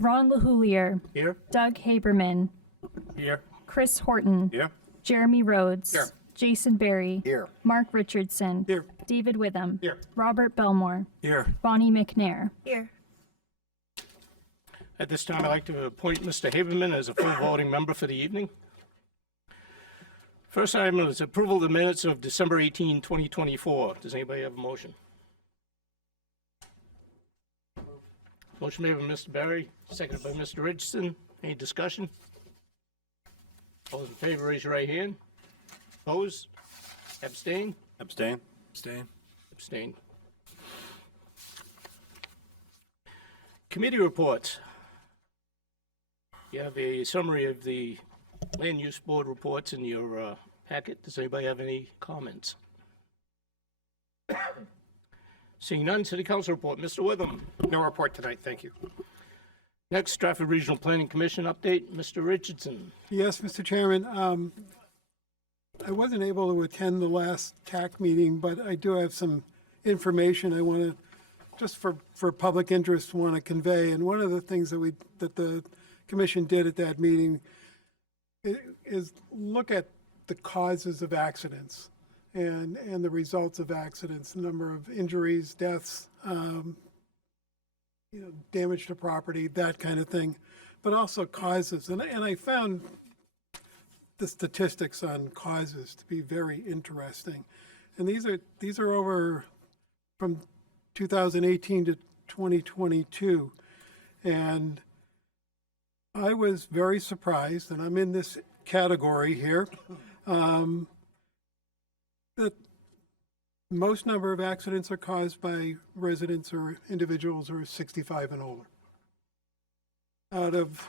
Ron LaHoulier, Here. Doug Haberman, Here. Chris Horton, Here. Jeremy Rhodes, Here. Jason Berry, Here. Mark Richardson, Here. David Witham, Here. Robert Belmore, Here. Bonnie McNair. Here. At this time, I'd like to appoint Mr. Haberman as a full voting member for the evening. First item is approval of the minutes of December 18, 2024. Does anybody have a motion? Motion made by Mr. Berry, seconded by Mr. Richardson. Any discussion? All those in favor, raise your right hand. Opposed? Abstain? Abstain? Abstain. Abstain. Committee reports. You have a summary of the Land Use Board reports in your packet. Does anybody have any comments? Seeing none, City Council report. Mr. Witham. No report tonight, thank you. Next, Stratford Regional Planning Commission update. Mr. Richardson. Yes, Mr. Chairman. I wasn't able to attend the last TAC meeting, but I do have some information I want to, just for public interest, want to convey. And one of the things that the commission did at that meeting is look at the causes of accidents and the results of accidents, the number of injuries, deaths, damage to property, that kind of thing, but also causes. And I found the statistics on causes to be very interesting. And these are over from 2018 to 2022. And I was very surprised, and I'm in this category here, that most number of accidents are caused by residents or individuals who are 65 and older. Out of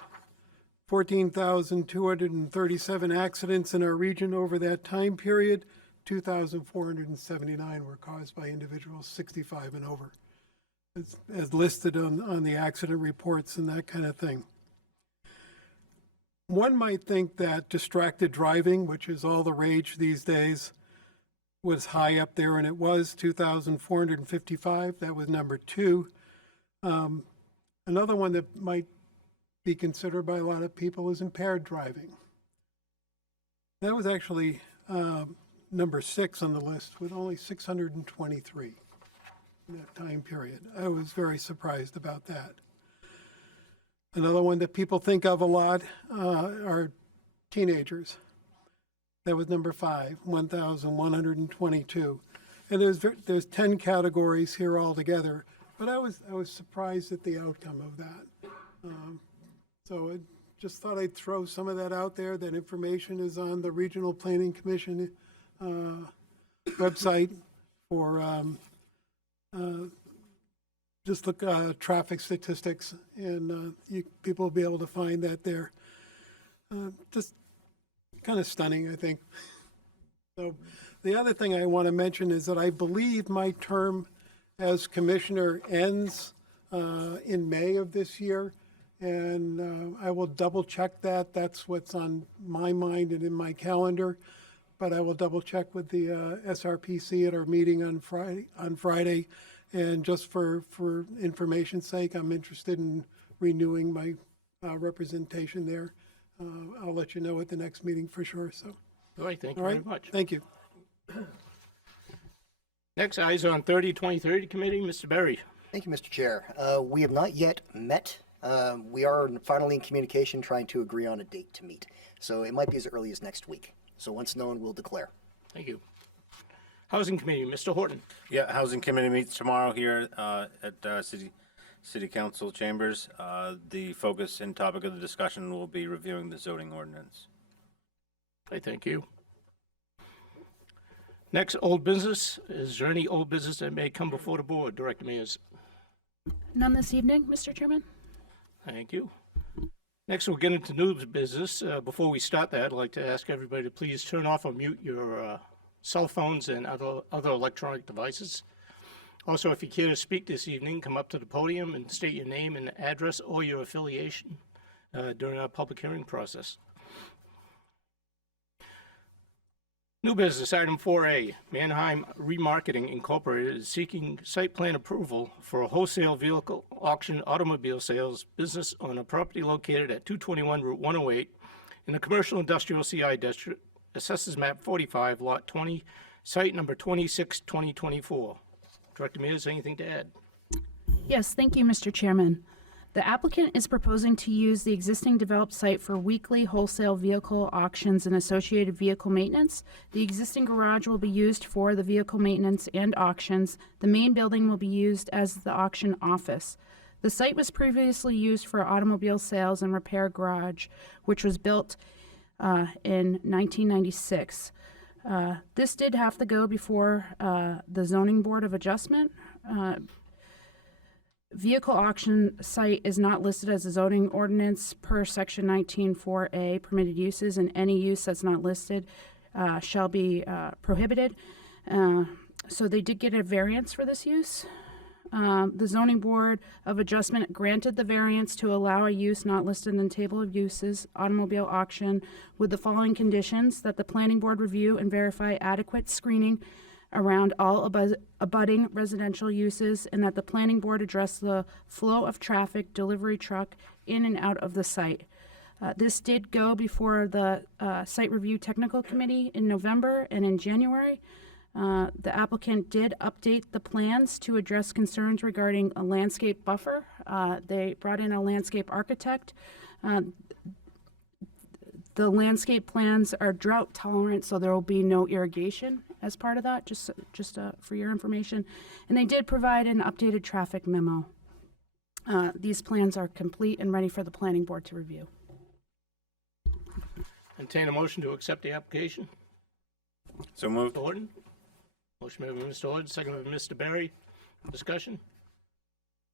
14,237 accidents in our region over that time period, 2,479 were caused by individuals 65 and over, as listed on the accident reports and that kind of thing. One might think that distracted driving, which is all the rage these days, was high up there, and it was 2,455. That was number 2. Another one that might be considered by a lot of people is impaired driving. That was actually number 6 on the list, with only 623 in that time period. I was very surprised about that. Another one that people think of a lot are teenagers. That was number 5, 1,122. And there's 10 categories here altogether, but I was surprised at the outcome of that. So I just thought I'd throw some of that out there. That information is on the Regional Planning Commission website for just look traffic statistics, and people will be able to find that there. Just kind of stunning, I think. So the other thing I want to mention is that I believe my term as commissioner ends in May of this year, and I will double check that. That's what's on my mind and in my calendar, but I will double check with the SRPC at our meeting on Friday. And just for information's sake, I'm interested in renewing my representation there. I'll let you know at the next meeting for sure. So, All right, thank you all very right, much. thank you. Next, Eyes on 30-2030 Committee. Mr. Berry. Thank you, Mr. Chair. We have not yet met. We are finally in communication trying to agree on a date to meet. So it might be as early as next week. So once known, we'll declare. Thank you. Housing Committee. Mr. Horton. Yeah, Housing Committee meets tomorrow here at City Council chambers. The focus and topic of the discussion will be reviewing the zoning ordinance. I thank you. Next, old business. Is there any old business that may come before the board? Director Mears. None this evening, Mr. Chairman. Thank you. Next, we'll get into new business. Before we start that, I'd like to ask everybody to please turn off or mute your cell phones and other electronic devices. Also, if you care to speak this evening, come up to the podium and state your name and address or your affiliation during our public hearing process. New business, item 4A, Manheim Remarketing Incorporated is seeking site plan approval for a wholesale vehicle auction automobile sales business on a property located at 221 Route 108 in the Commercial Industrial CI District, Assessors Map 45, Lot 20, Site number 26/2024. Director Mears, anything to add? Yes, thank you, Mr. Chairman. The applicant is proposing to use the existing developed site for weekly wholesale vehicle auctions and associated vehicle maintenance. The existing garage will be used for the vehicle maintenance and auctions. The main building will be used as the auction office. The site was previously used for automobile sales and repair garage, which was built in 1996. This did have to go before the Zoning Board of Adjustment. Vehicle auction site is not listed as a zoning ordinance per section 19(4)A permitted uses, and any use that's not listed shall be prohibited. So they did get a variance for this use. The Zoning Board of Adjustment granted the variance to allow a use not listed in the table of uses, automobile auction, with the following conditions: that the planning board review and verify adequate screening around all abutting residential uses, and that the planning board address the flow of traffic, delivery truck in and out of the site. This did go before the Site Review Technical Committee in November and in January. The applicant did update the plans to address concerns regarding a landscape buffer. They brought in a landscape architect. The landscape plans are drought tolerant, so there will be no irrigation as part of that, just for your information. And they did provide an updated traffic memo. These plans are complete and ready for the planning board to review. Entertain a motion to accept the application. So moved. Mr. Horton? Motion made by Mr. Horton, second by Mr. Berry. Discussion?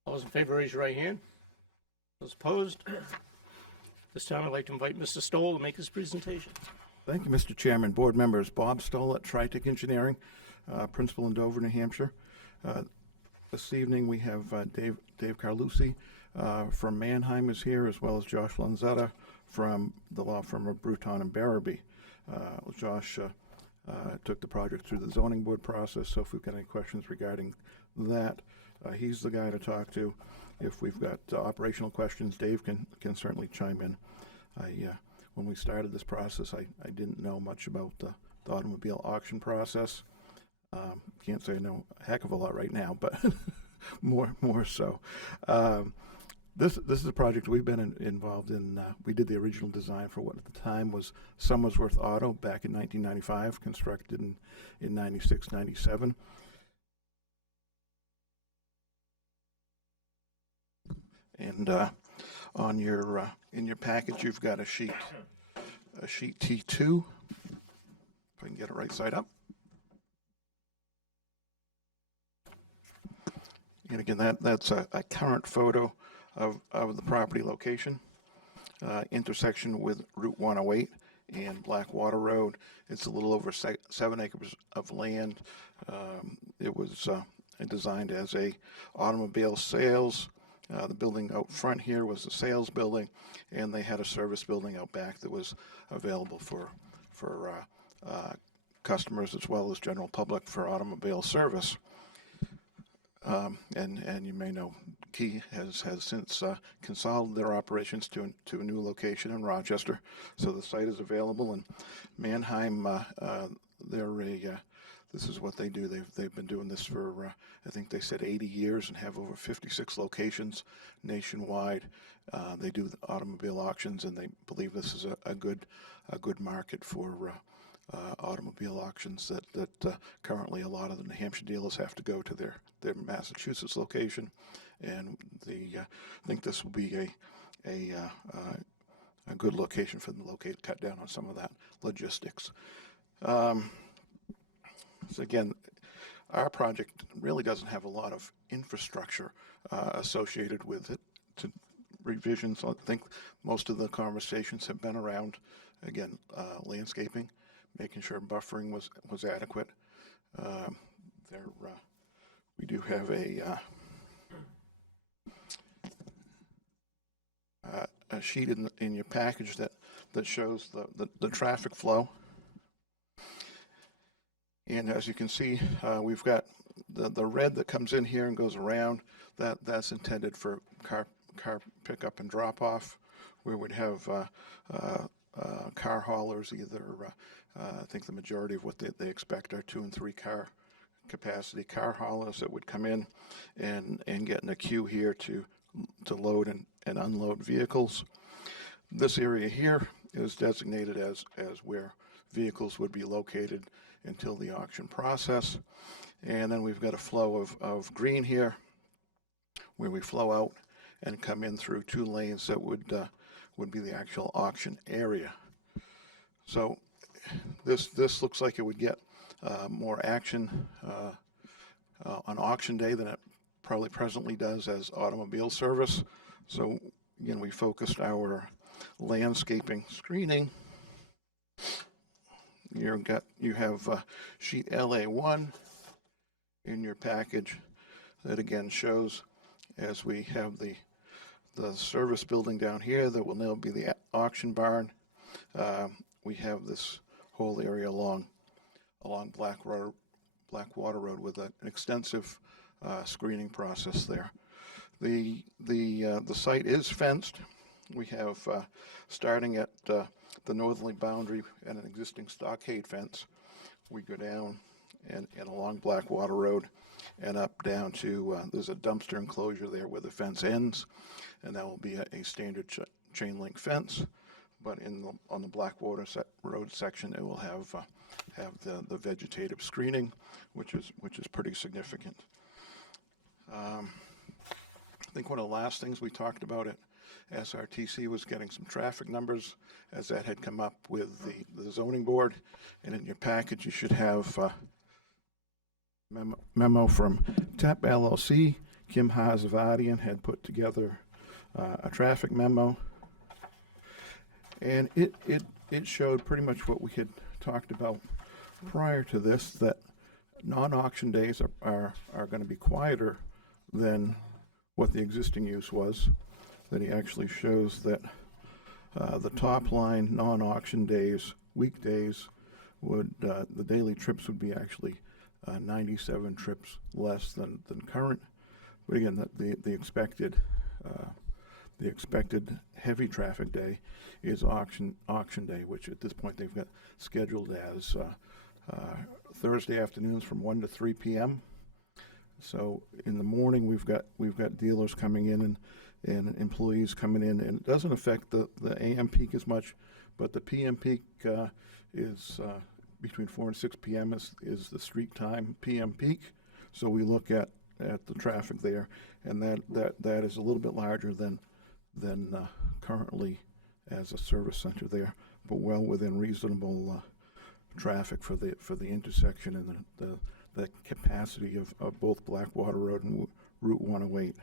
All those in favor, raise your right hand. Those opposed? This time, I'd like to invite Mr. Stoll to make his presentation. Thank you, Mr. Chairman. Board members, Bob Stoll at Tritech Engineering, principal in Dover, New Hampshire. This evening, we have Dave Carlucci from Manheim is here, as well as Josh Lanzetta from the law firm of Bruton and Barabee. Josh took the project through the zoning board process, so if we've got any questions regarding that, he's the guy to talk to. If we've got operational questions, Dave can certainly chime in. When we started this process, I didn't know much about the automobile auction process. Can't say I know a heck of a lot right now, but more so. This is a project we've been involved in. We did the original design for what at the time was Somersworth Auto back in 1995, constructed in 96, 97. And on your in your package, you've got a sheet T2. If I can get it right side up. And again, that's a current photo of the property location, intersection with Route 108 and Blackwater Road. It's a little over 7 acres of land. It was designed as a automobile sales. The building out front here was a sales building, and they had a service building out back that was available for customers as well as general public for automobile service. And you may know Key has since consolidated their operations to a new location in Rochester, so the site is available. And Manheim, this is what they do. They've been doing this for I think they said 80 years and have over 56 locations nationwide. They do the automobile auctions, and they believe this is a good market for automobile auctions that currently a lot of the New Hampshire dealers have to go to their Massachusetts location, and I think this will be a good location for them to locate, cut down on some of that logistics. So again, our project really doesn't have a lot of infrastructure associated with it. To revisions, I think most of the conversations have been around, again, landscaping, making sure buffering was adequate. We do have a sheet in your package that shows the traffic flow. And as you can see, we've got the red that comes in here and goes around. That's intended for car pickup and drop off. We would have car haulers, either I think the majority of what they expect are 2 and 3 car capacity car haulers that would come in and get in a queue here to load and unload vehicles. This area here is designated as where vehicles would be located until the auction process. And then we've got a flow of green here where we flow out and come in through 2 lanes that would be the actual auction area. So this looks like it would get more action on auction day than it probably presently does as automobile service. So again, we focused our landscaping screening. You have sheet LA1 in your package that again shows, as we have the service building down here that will now be the auction barn. We have this whole area along Blackwater Road with an extensive screening process there. The site is fenced. We have starting at the northerly boundary and an existing stockade fence. We go down and along Blackwater Road and up down to there's a dumpster enclosure there where the fence ends, and that will be a standard chain link fence. But on the Blackwater Road section, it will have the vegetative screening, which is pretty significant. I think one of the last things we talked about at SRTC was getting some traffic numbers, as that had come up with the zoning board. And in your package, you should have memo from TEP LLC. Kim Hazavadian had put together a traffic memo, and it showed pretty much what we had talked about prior to this, that non-auction days are going to be quieter than what the existing use was. That he actually shows that the top line non-auction days, weekdays, would the daily trips would be actually 97 trips less than current. But again, the expected heavy traffic day is auction day, which at this point they've got scheduled as Thursday afternoons from 1 to 3 p.m. So in the morning we've got dealers coming in and employees coming in, and it doesn't affect the AM peak as much, but the PM peak is between 4 and 6 p.m. is the street time PM peak. So we look at the traffic there, and that is a little bit larger than currently as a service center there, but well within reasonable traffic for the intersection and the capacity of both Blackwater Road and Route 108.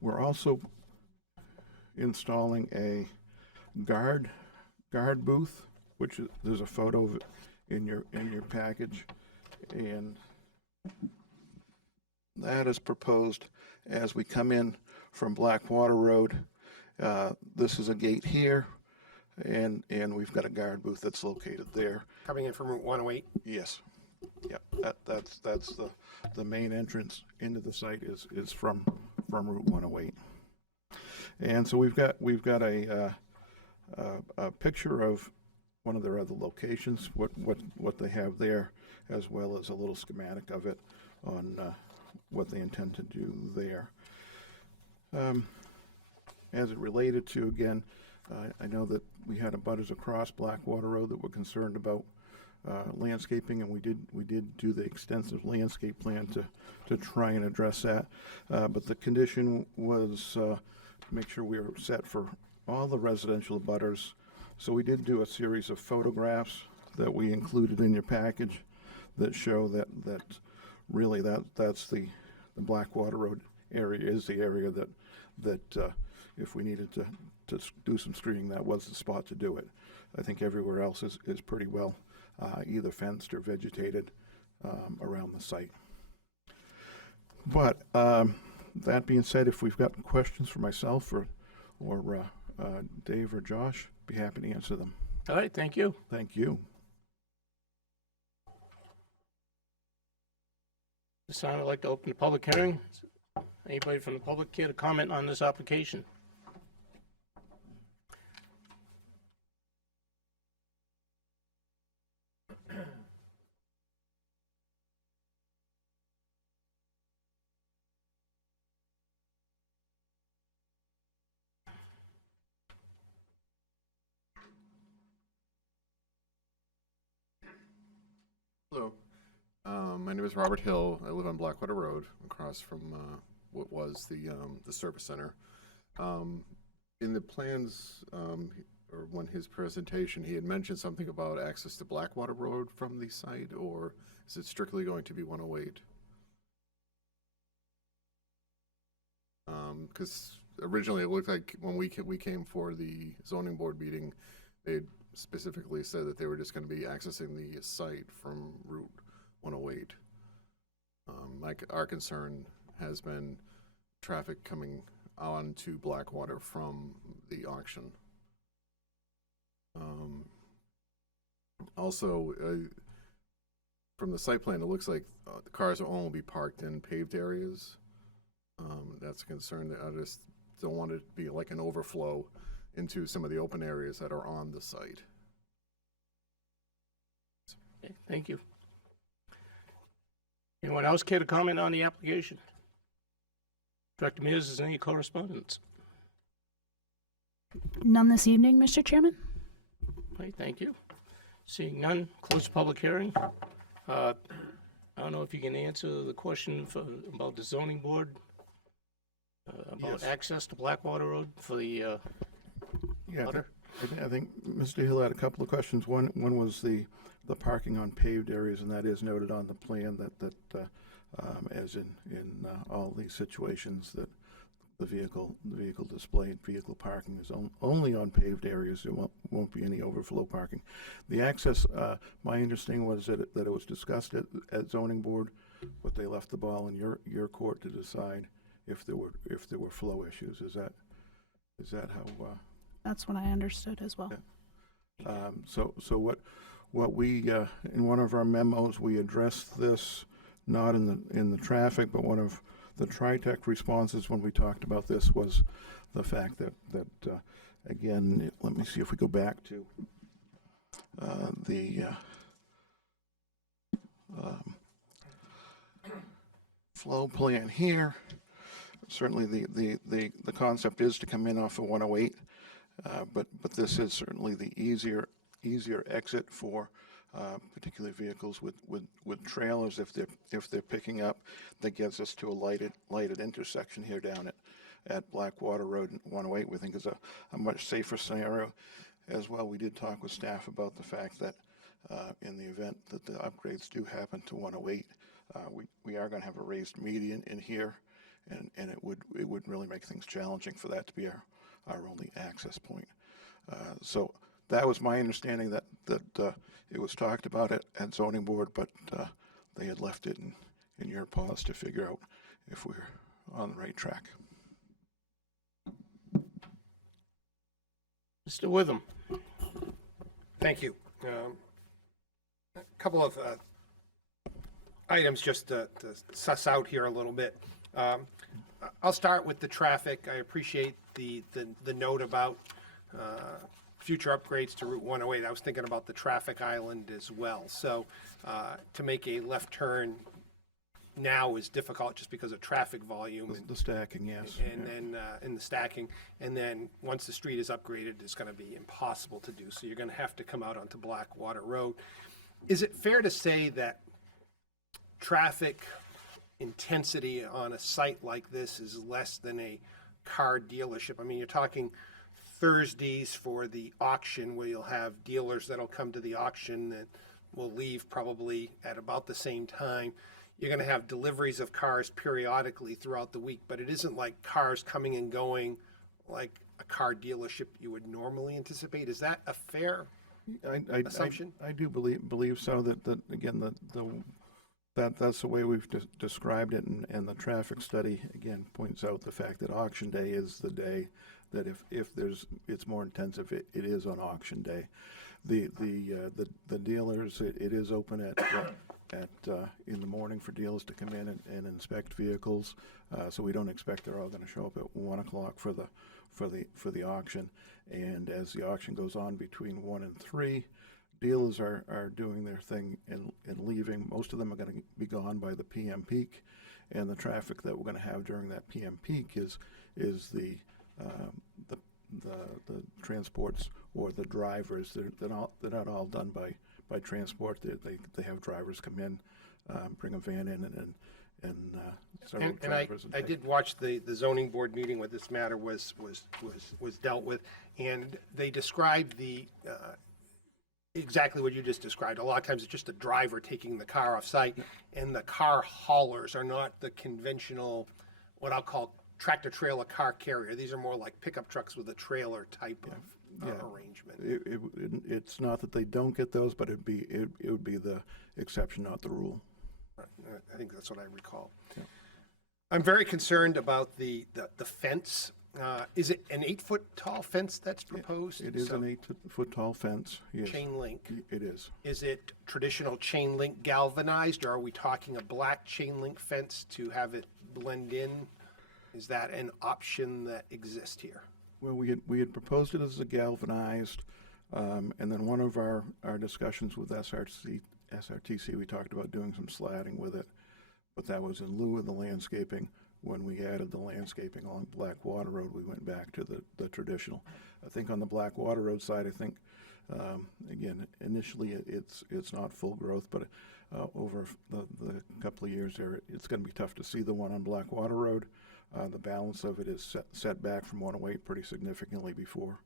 We're also installing a guard booth, which there's a photo of it in your package, and that is proposed as we come in from Blackwater Road. This is a gate here, and we've got a guard booth that's located there. Coming in from Route 108? Yes. Yep. That's the main entrance into the site is from Route 108. And so we've got a picture of one of their other locations, what they have there, as well as a little schematic of it on what they intend to do there. As it related to, again, I know that we had abutters across Blackwater Road that were concerned about landscaping, and we did do the extensive landscape plan to try and address that. But the condition was to make sure we were set for all the residential abutters. So we did do a series of photographs that we included in your package that show that really that's the Blackwater Road area is the area that if we needed to do some screening, that was the spot to do it. I think everywhere else is pretty well either fenced or vegetated around the site. But that being said, if we've got questions for myself or Dave or Josh, be happy to answer them. All right, thank you. Thank you. This time I'd like to open the public hearing. Anybody from the public care to comment on this application? Hello. My name is Robert Hill. I live on Blackwater Road, across from what was the service center. In the plans, or when his presentation, he had mentioned something about access to Blackwater Road from the site, or is it strictly going to be 108? Because originally it looked like when we came for the zoning board meeting, they specifically said that they were just going to be accessing the site from Route 108. Our concern has been traffic coming on to Blackwater from the auction. Also, from the site plan, it looks like the cars will only be parked in paved areas. That's a concern that I just don't want it to be like an overflow into some of the open areas that are on the site. Okay, thank you. Anyone else care to comment on the application? Director Mears, is there any correspondence? None this evening, Mr. Chairman? Okay, thank you. Seeing none, close the public hearing. I don't know if you can answer the question about the zoning board, about Yes. access to Blackwater Road for the Yeah, butter. I think Mr. Hill had a couple of questions. One was the parking on paved areas, and that is noted on the plan that as in all these situations, that the vehicle display, vehicle parking is only on paved areas. There won't be any overflow parking. The access, my understanding was that it was discussed at zoning board, but they left the ball in your court to decide if there were flow issues. Is that how? That's what I understood as well. So what we in one of our memos, we addressed this not in the traffic, but one of the TriTech responses when we talked about this was the fact that again, let me see if we go back to the flow plan here. Certainly the concept is to come in off of 108, but this is certainly the easier exit for particularly vehicles with trailers if they're picking up. That gets us to a lighted intersection here down at Blackwater Road and 108. We think is a much safer scenario. As well, we did talk with staff about the fact that in the event that the upgrades do happen to 108, we are going to have a raised median in here, and it would really make things challenging for that to be our only access point. So that was my understanding that it was talked about at zoning board, but they had left it in your paws to figure out if we're on the right track. Mr. Witham. Thank you. A couple of items just to suss out here a little bit. I'll start with the traffic. I appreciate the note about future upgrades to Route 108. I was thinking about the traffic island as well. So to make a left turn now is difficult just because of traffic volume. The stacking, yes. And then in the stacking, and then once the street is upgraded, it's going to be impossible to do. So you're going to have to come out onto Blackwater Road. Is it fair to say that traffic intensity on a site like this is less than a car dealership? I mean, you're talking Thursdays for the auction where you'll have dealers that'll come to the auction that will leave probably at about the same time. You're going to have deliveries of cars periodically throughout the week, but it isn't like cars coming and going like a car dealership you would normally anticipate. Is that a fair assumption? I do believe so. That again, that's the way we've described it, and the traffic study again points out the fact that auction day is the day that if it's more intensive, it is on auction day. The dealers, it is open in the morning for dealers to come in and inspect vehicles. So we don't expect they're all gonna show up at 1 o'clock for the auction. And as the auction goes on between 1 and 3, dealers are doing their thing and leaving. Most of them are gonna be gone by the PM peak. And the traffic that we're gonna have during that PM peak is the transports or the drivers. They're not all done by transport. They have drivers come in, bring a van in and several And drivers. I did watch the zoning board meeting where this matter was dealt with, and they described exactly what you just described. A lot of times it's just a driver taking the car off site, and the car haulers are not the conventional, what I'll call tractor trailer car carrier. These are more like pickup trucks with a trailer type of arrangement. It's not that they don't get those, but it would be the exception, not the rule. I think that's what I recall. I'm very concerned about the fence. Is it an 8-foot tall fence that's proposed? It is So, an 8-foot tall fence, yes. chain link. It is. Is it traditional chain link galvanized, or are we talking a black chain link fence to have it blend in? Is that an option that exists here? Well, we had proposed it as a galvanized, and then one of our discussions with SRTC, we talked about doing some slatting with it, but that was in lieu of the landscaping. When we added the landscaping along Blackwater Road, we went back to the traditional. I think on the Blackwater Road side, I think, again, initially it's not full growth, but over the couple of years there, it's going to be tough to see the one on Blackwater Road. The balance of it is set back from 108 pretty significantly before.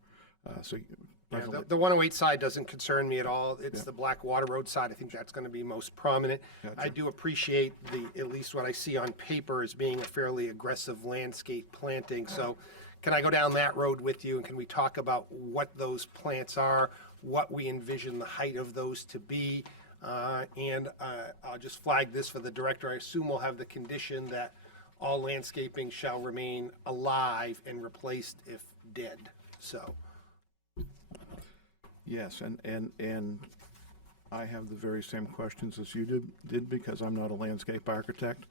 Yeah, the 108 side doesn't concern me at all. It's the Blackwater Road side. I think that's going to be most prominent. I do appreciate at least what I see on paper as being a fairly aggressive landscape planting. So can I go down that road with you, and can we talk about what those plants are, what we envision the height of those to be? And I'll just flag this for the director. I assume we'll have the condition that all landscaping shall remain alive and replaced if dead. So. Yes, and I have the very same questions as you did because I'm not a landscape architect.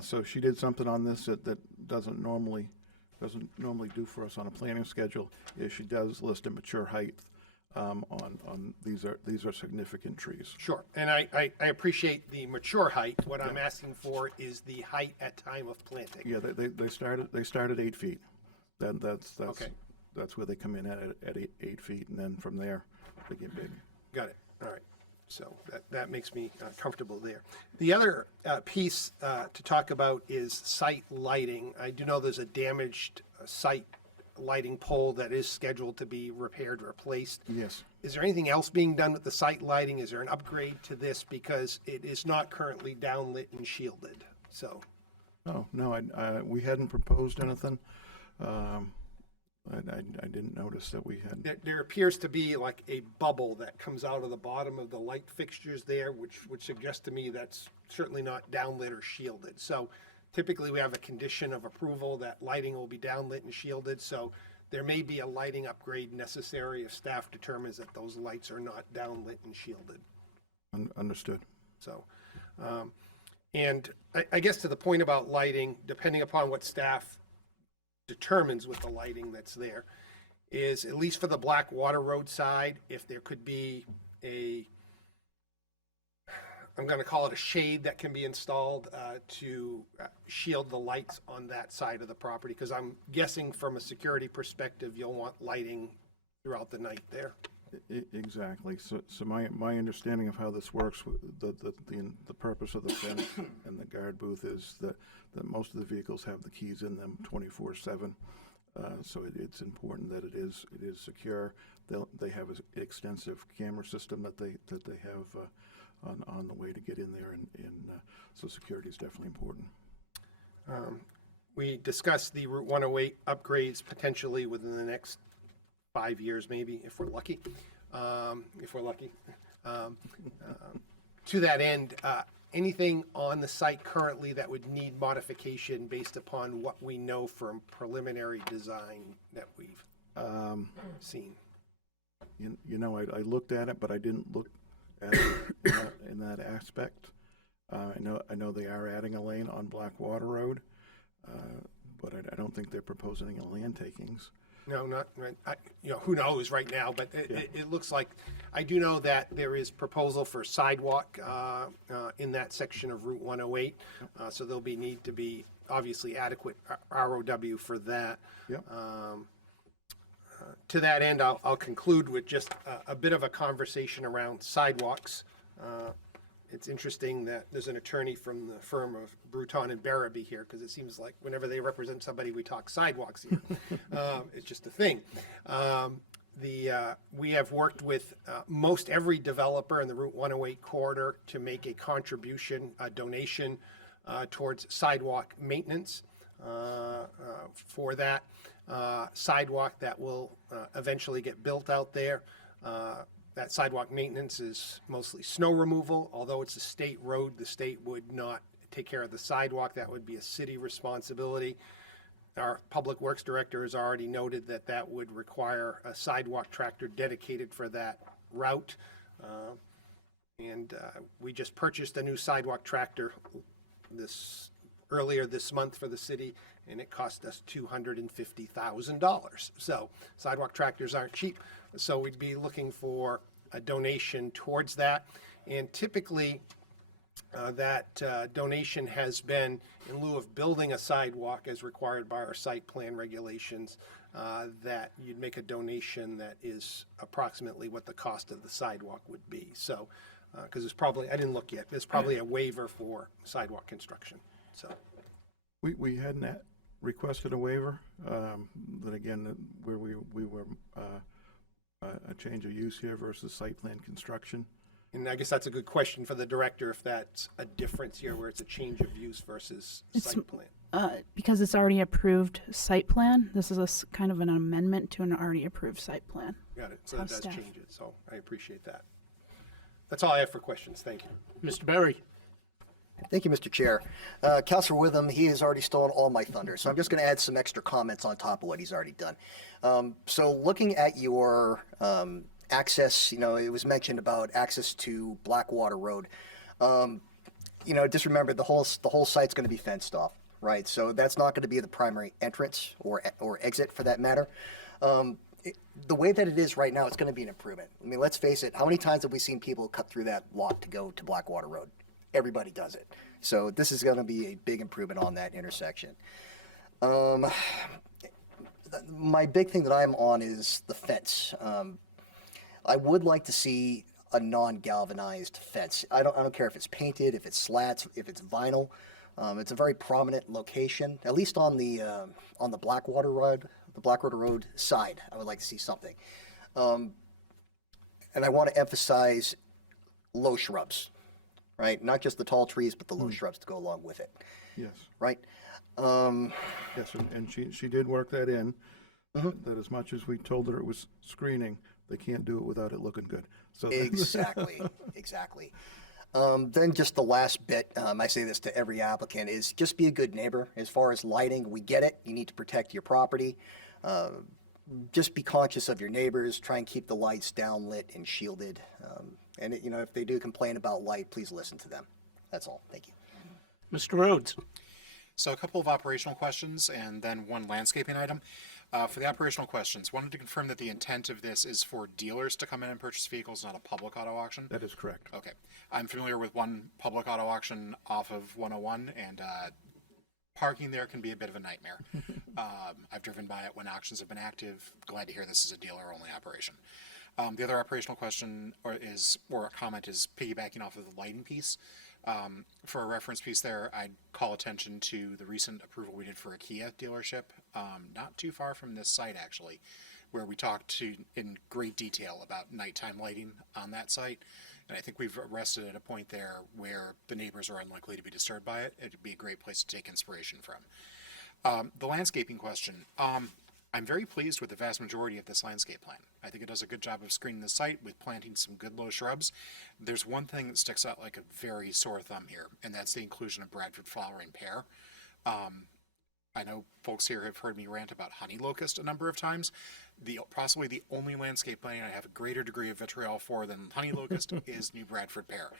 So she did something on this that doesn't normally do for us on a planning schedule. Is she does list a mature height on these are significant trees. Sure, and I appreciate the mature height. What I'm asking for is the height at time of planting. Yeah, they started 8 feet. That's Okay. That's where they come in at 8 feet, and then from there they get big. Got it, all right. So that makes me comfortable there. The other piece to talk about is site lighting. I do know there's a damaged site lighting pole that is scheduled to be repaired, replaced. Yes. Is there anything else being done with the site lighting? Is there an upgrade to this? Because it is not currently downlit and shielded, so. Oh, no, we hadn't proposed anything. I didn't notice that we had. There appears to be like a bubble that comes out of the bottom of the light fixtures there, which would suggest to me that's certainly not downlit or shielded. So typically we have a condition of approval that lighting will be downlit and shielded. So there may be a lighting upgrade necessary if staff determines that those lights are not downlit and shielded. Understood. So, and I guess to the point about lighting, depending upon what staff determines with the lighting that's there, is at least for the Blackwater Road side, if there could be I'm going to call it a shade that can be installed to shield the lights on that side of the property, because I'm guessing from a security perspective, you'll want lighting throughout the night there. Exactly. So my understanding of how this works, the purpose of the fence and the guard booth is that most of the vehicles have the keys in them 24/7. So it's important that it is secure. They have an extensive camera system that they have on the way to get in there, and so security is definitely important. We discussed the Route 108 upgrades potentially within the next 5 years, maybe, if we're lucky. To that end, anything on the site currently that would need modification based upon what we know from preliminary design that we've seen? I looked at it, but I didn't look at it in that aspect. I know they are adding a lane on Blackwater Road, but I don't think they're proposing any land takings. No, not right. Who knows right now, but it looks like, I do know that there is proposal for sidewalk in that section of Route 108. So there'll need to be obviously adequate ROW for that. Yep. To that end, I'll conclude with just a bit of a conversation around sidewalks. It's interesting that there's an attorney from the firm of Bruton and Barabee here, because it seems like whenever they represent somebody, we talk sidewalks here. It's just a thing. We have worked with most every developer in the Route 108 corridor to make a contribution, a donation towards sidewalk maintenance for that sidewalk that will eventually get built out there. That sidewalk maintenance is mostly snow removal. Although it's a state road, the state would not take care of the sidewalk. That would be a city responsibility. Our Public Works Director has already noted that that would require a sidewalk tractor dedicated for that route. We just purchased a new sidewalk tractor earlier this month for the city, and it cost us $250,000. So sidewalk tractors aren't cheap, so we'd be looking for a donation towards that. And typically, that donation has been in lieu of building a sidewalk as required by our site plan regulations, that you'd make a donation that is approximately what the cost of the sidewalk would be. So, because there's probably, I didn't look yet, there's probably a waiver for sidewalk construction, so. We hadn't requested a waiver, but again, where we were a change of use here versus site plan construction. And I guess that's a good question for the director, if that's a difference here where it's a change of use versus site plan. Because it's already approved site plan, this is kind of an amendment to an already approved site plan. Got it, so that does staff. change it, so I appreciate that. That's all I have for questions, thank you. Mr. Berry? Thank you, Mr. Chair. Councilor Witham, he has already stolen all my thunder, so I'm just going to add some extra comments on top of what he's already done. So looking at your access, it was mentioned about access to Blackwater Road. Just remember the whole site's going to be fenced off, right? So that's not going to be the primary entrance or exit for that matter. The way that it is right now, it's going to be an improvement. I mean, let's face it, how many times have we seen people cut through that lot to go to Blackwater Road? Everybody does it. So this is going to be a big improvement on that intersection. My big thing that I'm on is the fence. I would like to see a non-galvanized fence. I don't care if it's painted, if it's slats, if it's vinyl. It's a very prominent location, at least on the Blackwater Road side. I would like to see something. And I want to emphasize low shrubs. Right, not just the tall trees, but the low shrubs to go along with it. Yes. Right. Yes, and she did work that in, that as much as we told her it was screening, they can't do it without it looking good. So Exactly. Then just the last bit, I say this to every applicant, is just be a good neighbor. As far as lighting, we get it. You need to protect your property. Just be conscious of your neighbors. Try and keep the lights downlit and shielded. And if they do complain about light, please listen to them. That's all. Thank you. Mr. Rhodes? So a couple of operational questions and then one landscaping item. For the operational questions, wanted to confirm that the intent of this is for dealers to come in and purchase vehicles, not a public auto auction? that is correct. Okay. I'm familiar with one public auto auction off of 101, and parking there can be a bit of a nightmare. I've driven by it when auctions have been active. Glad to hear this is a dealer-only operation. The other operational question or a comment is piggybacking off of the lighting piece. For a reference piece there, I'd call attention to the recent approval we did for a Kia dealership, not too far from this site actually, where we talked in great detail about nighttime lighting on that site. And I think we've rested at a point there where the neighbors are unlikely to be disturbed by it. It'd be a great place to take inspiration from. The landscaping question. I'm very pleased with the vast majority of this landscape plan. I think it does a good job of screening the site with planting some good low shrubs. There's one thing that sticks out like a very sore thumb here, and that's the inclusion of Bradford flowering pear. I know folks here have heard me rant about honey locust a number of times. Possibly the only landscape plant I have a greater degree of vitriol for than honey locust is New Bradford pear.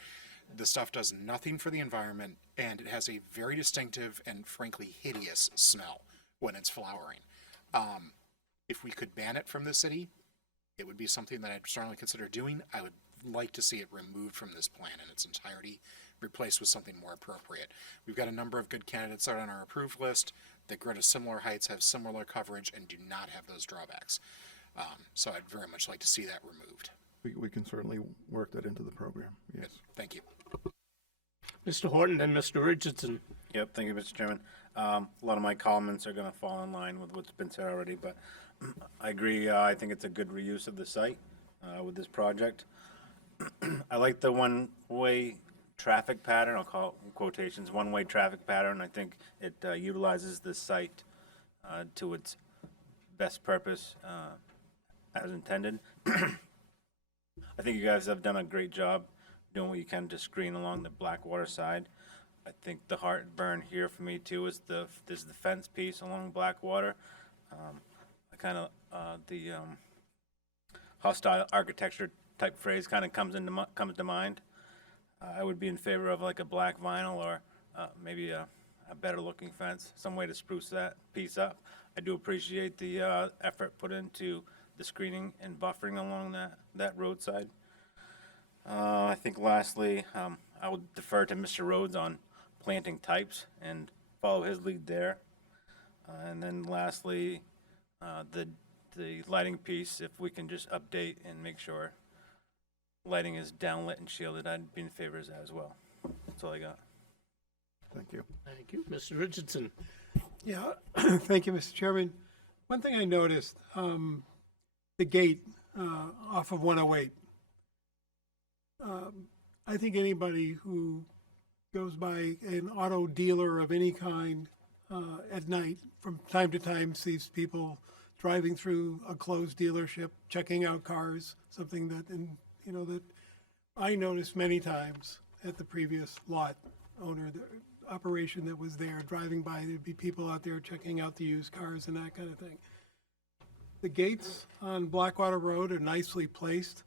The stuff does nothing for the environment, and it has a very distinctive and frankly hideous smell when it's flowering. If we could ban it from the city, it would be something that I'd strongly consider doing. I would like to see it removed from this plan in its entirety, replaced with something more appropriate. We've got a number of good candidates out on our approved list that grow to similar heights, have similar coverage, and do not have those drawbacks. So I'd very much like to see that removed. We can certainly work that into the program, yes. Thank you. Mr. Horton and Mr. Richardson. Yep, thank you, Mr. Chairman. A lot of my comments are going to fall in line with what's been said already, but I agree. I think it's a good reuse of the site with this project. I like the one-way traffic pattern. I'll call it in quotations, one-way traffic pattern. I think it utilizes this site to its best purpose as intended. I think you guys have done a great job doing what you can to screen along the Blackwater side. I think the heartburn here for me too is the fence piece along Blackwater. The hostile architecture type phrase kind of comes to mind. I would be in favor of like a black vinyl or maybe a better looking fence, some way to spruce that piece up. I do appreciate the effort put into the screening and buffering along that roadside. I think lastly, I would defer to Mr. Rhodes on planting types and follow his lead there. And then lastly, the lighting piece, if we can just update and make sure lighting is downlit and shielded, I'd be in favor of that as well. That's all I got. Thank you. Thank you. Mr. Richardson. Yeah, thank you, Mr. Chairman. One thing I noticed, the gate off of 108. I think anybody who goes by an auto dealer of any kind at night, from time to time, sees people driving through a closed dealership, checking out cars, something that, that I noticed many times at the previous lot owner, the operation that was there, driving by, there'd be people out there checking out the used cars and that kind of thing. The gates on Blackwater Road are nicely placed,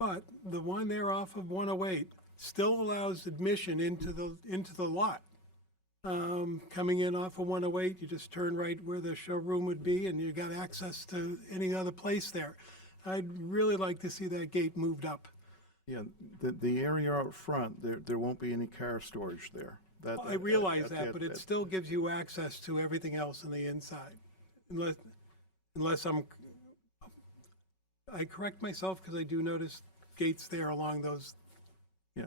but the one there off of 108 still allows admission into the lot. Coming in off of 108, you just turn right where the showroom would be, and you got access to any other place there. I'd really like to see that gate moved up. Yeah, the area out front, there won't be any car storage there. I realize that, but it still gives you access to everything else on the inside. Unless I correct myself, because I do notice gates there along those, Yeah.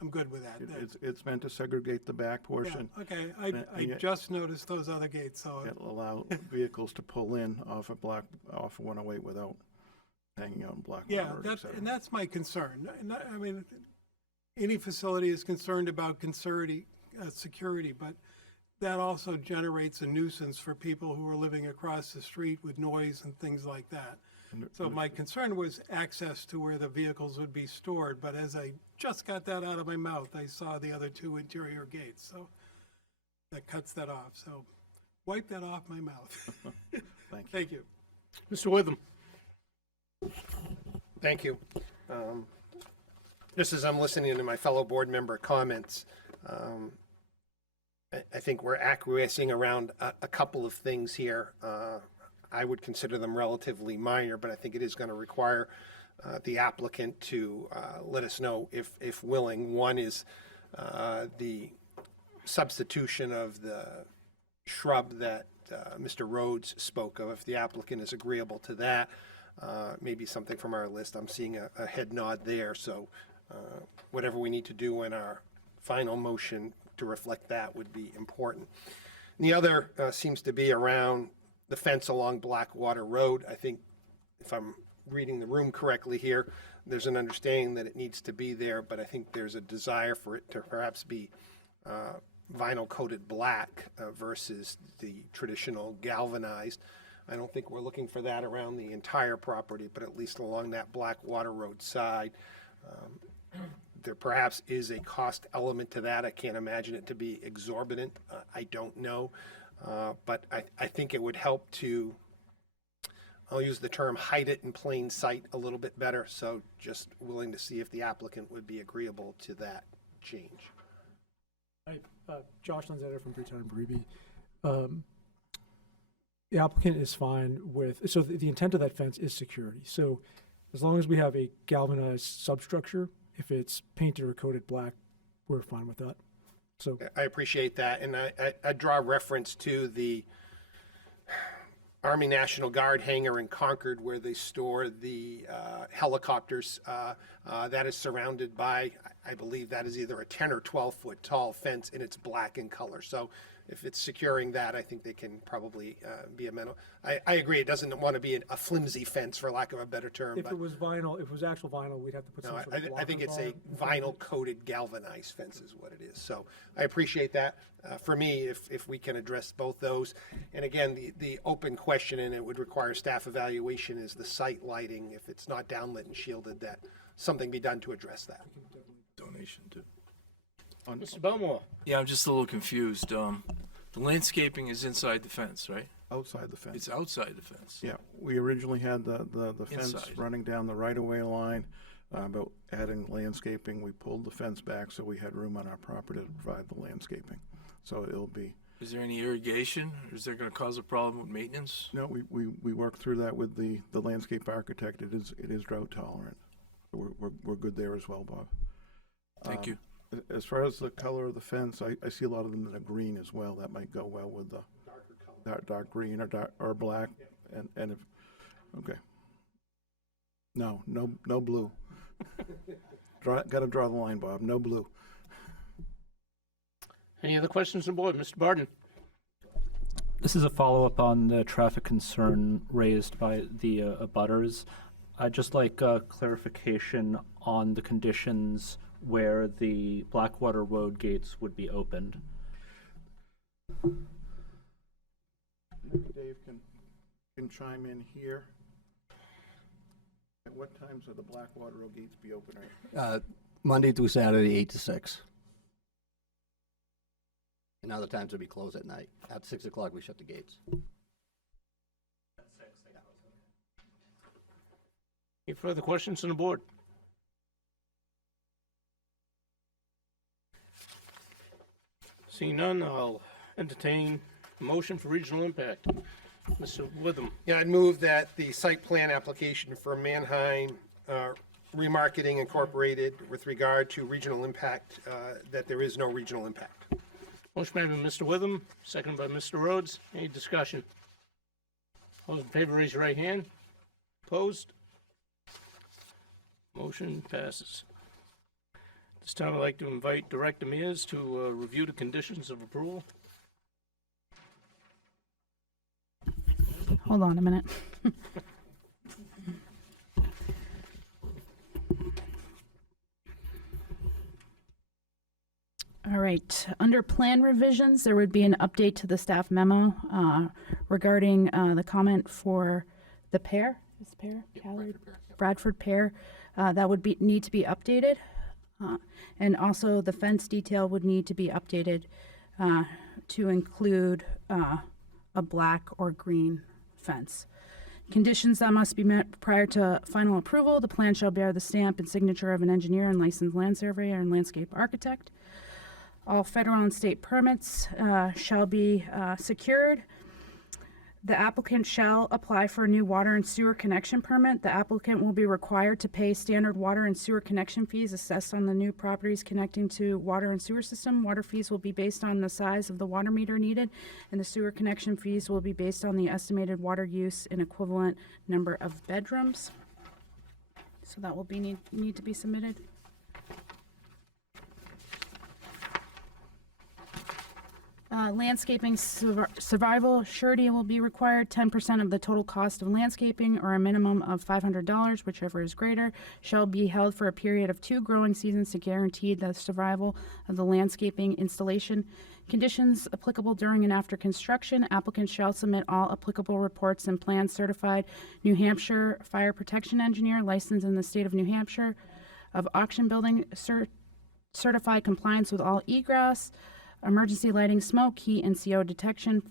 I'm good with that. It's meant to segregate the back Yeah, portion. okay, And I yet- just noticed those other gates, so, It'll allow vehicles to pull in off of 108 without hanging out in Blackwater. yeah, et cetera. and that's my concern. I mean, any facility is concerned about security, but that also generates a nuisance for people who are living across the street with noise and things like that. So my concern was access to where the vehicles would be stored, but as I just got that out of my mouth, I saw the other two interior gates, so that cuts that off. So wipe that off my mouth. Thank you. Thank you. Mr. Witham. Thank you. Just as I'm listening to my fellow board member comments, I think we're acquiescing around a couple of things here. I would consider them relatively minor, but I think it is going to require the applicant to let us know if willing. One is the substitution of the shrub that Mr. Rhodes spoke of. If the applicant is agreeable to that, maybe something from our list. I'm seeing a head nod there, so whatever we need to do in our final motion to reflect that would be important. And the other seems to be around the fence along Blackwater Road. I think if I'm reading the room correctly here, there's an understanding that it needs to be there, but I think there's a desire for it to perhaps be vinyl coated black versus the traditional galvanized. I don't think we're looking for that around the entire property, but at least along that Blackwater Road side. There perhaps is a cost element to that. I can't imagine it to be exorbitant. I don't know. But I think it would help to, I'll use the term, hide it in plain sight a little bit better. So just willing to see if the applicant would be agreeable to that change. Hi, Josh Lanzetta from Freetown Breby. The applicant is fine with, so the intent of that fence is security. So as long as we have a galvanized substructure, if it's painted or coated black, we're fine with that. So I appreciate that, and I draw reference to the Army National Guard hangar in Concord where they store the helicopters. That is surrounded by, I believe that is either a 10 or 12-foot tall fence, and it's black in color. So if it's securing that, I think they can probably be amenable. I agree, it doesn't want to be a flimsy fence, for lack of a better term. if But it was vinyl, if it was actual vinyl, we'd have to put some no, sort of I think blockers it's on a it. vinyl-coated galvanized fence is what it is. So I appreciate that. For me, if we can address both those. And again, the open question, and it would require staff evaluation, is the site lighting. If it's not downlit and shielded, that something be done to address that. Donation too. Mr. Belmore? Yeah, I'm just a little confused. The landscaping is inside the fence, right? Outside the fence. It's outside the fence. Yeah, we originally had the fence Inside. running down the right-of-way line, but adding landscaping, we pulled the fence back so we had room on our property to provide the landscaping. So it'll be, Is there any irrigation? Is that gonna cause a problem with maintenance? no, we worked through that with the landscape architect. It is drought tolerant. So we're good there as well, Bob. Thank you. As far as the color of the fence, I see a lot of them that are green as well. That might go well with the dark green or black, and if, okay. No blue. Gotta draw the line, Bob, no blue. Any other questions on the board? Mr. Barden? This is a follow-up on the traffic concern raised by the abutters. I'd just like clarification on the conditions where the Blackwater Road gates would be opened. Dave can chime in here. At what times are the Blackwater Road gates be open? Monday through Saturday, 8 to 6. And other times it'll be closed at night. At 6 o'clock, we shut the gates. Any further questions on the board? Seeing none, I'll entertain a motion for regional impact. Mr. Witham? Yeah, I'd move that the site plan application for Manheim Remarketing Incorporated with regard to regional impact, that there is no regional impact. Motion made by Mr. Witham, seconded by Mr. Rhodes. Any discussion? All those in favor, raise your right hand. Opposed? Motion passes. This time I'd like to invite Director Mears to review the conditions of approval. Hold on a minute. All right, under plan revisions, there would be an update to the staff memo regarding the comment for the pair. Is the pair? Callard? Bradford pair. That would need to be updated. And also the fence detail would need to be updated to include a black or green fence. Conditions that must be met prior to final approval: the plan shall bear the stamp and signature of an engineer and licensed land surveyor and landscape architect. All federal and state permits shall be secured. The applicant shall apply for a new water and sewer connection permit. The applicant will be required to pay standard water and sewer connection fees assessed on the new properties connecting to water and sewer system. Water fees will be based on the size of the water meter needed, and the sewer connection fees will be based on the estimated water use in equivalent number of bedrooms. So that will be need to be submitted. Landscaping survival surety will be required. 10% of the total cost of landscaping, or a minimum of $500, whichever is greater, shall be held for a period of 2 growing seasons to guarantee the survival of the landscaping installation. Conditions applicable during and after construction: applicant shall submit all applicable reports and plans certified New Hampshire fire protection engineer licensed in the state of New Hampshire of auction building, certified compliance with all egress, emergency lighting, smoke, heat, and CO detection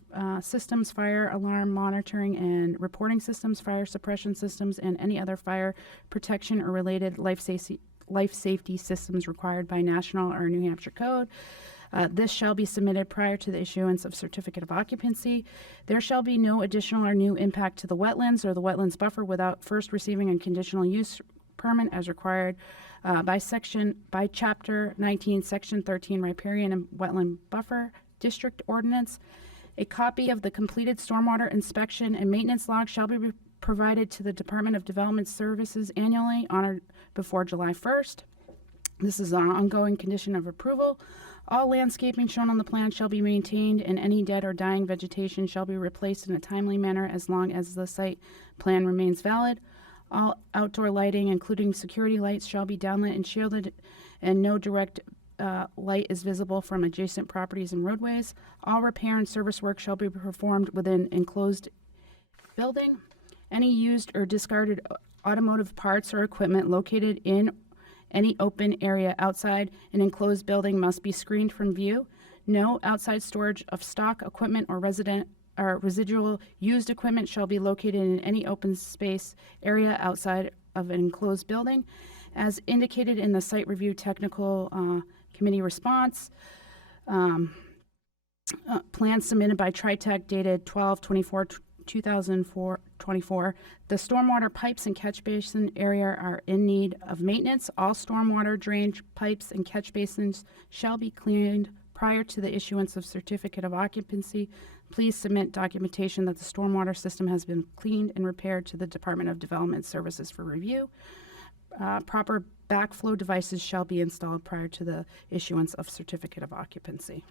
systems, fire alarm monitoring and reporting systems, fire suppression systems, and any other fire protection or related life safety systems required by national or New Hampshire code. This shall be submitted prior to the issuance of certificate of occupancy. There shall be no additional or new impact to the wetlands or the wetlands buffer without first receiving a conditional use permit as required by Chapter 19, Section 13, riparian and wetland buffer district ordinance. A copy of the completed stormwater inspection and maintenance log shall be provided to the Department of Development Services annually on or before July 1st. This is an ongoing condition of approval. All landscaping shown on the plan shall be maintained, and any dead or dying vegetation shall be replaced in a timely manner as long as the site plan remains valid. All outdoor lighting, including security lights, shall be downlit and shielded, and no direct light is visible from adjacent properties and roadways. All repair and service work shall be performed within enclosed building. Any used or discarded automotive parts or equipment located in any open area outside an enclosed building must be screened from view. No outside storage of stock, equipment, or residual used equipment shall be located in any open space area outside of an enclosed building. As indicated in the site review technical committee response, plan submitted by TriTech dated 12/24/2024, the stormwater pipes and catch basin area are in need of maintenance. All stormwater drainage pipes and catch basins shall be cleaned prior to the issuance of certificate of occupancy. Please submit documentation that the stormwater system has been cleaned and repaired to the Department of Development Services for review. Proper backflow devices shall be installed prior to the issuance of certificate of occupancy.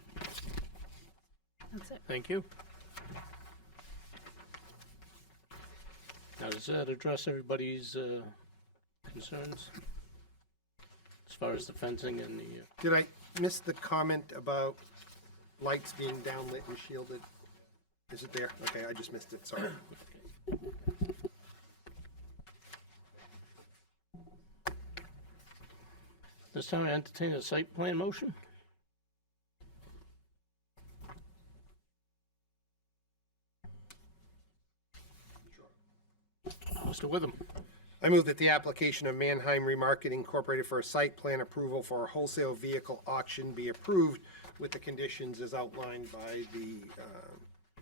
That's it. Thank you. Now, does that address everybody's concerns as far as the fencing and the? Did I miss the comment about lights being downlit and shielded? Is it there? Okay, I just missed it, sorry. This time I entertain a site plan motion? Mr. Witham. I move that the application of Mannheim Remarketing Incorporated for a site plan approval for a wholesale vehicle auction be approved with the conditions as outlined by the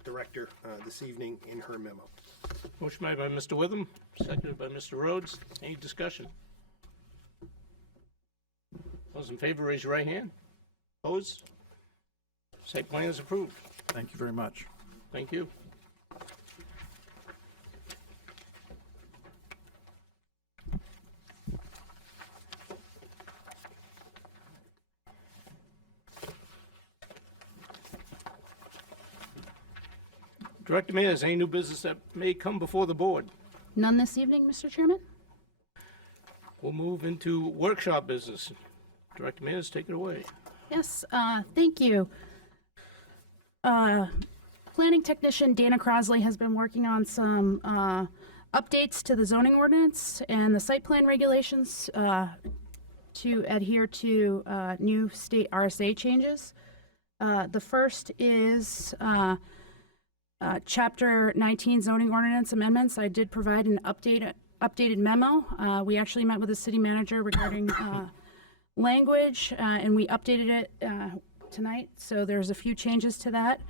director this evening in her memo. Motion made by Mr. Witham, seconded by Mr. Rhodes. Any discussion? Those in favor, raise your right hand. Opposed? Site plan is approved. Thank you very much. Thank you. Director Mayor, is any new business that may come before the board? None this evening, Mr. Chairman? We'll move into workshop business. Director Mayor, take it away. Yes, thank you. Planning technician Dana Crosley has been working on some updates to the zoning ordinance and the site plan regulations to adhere to new state RSA changes. The first is Chapter 19 zoning ordinance amendments. I did provide an updated memo. We actually met with the city manager regarding language, and we updated it tonight. So there's a few changes to that.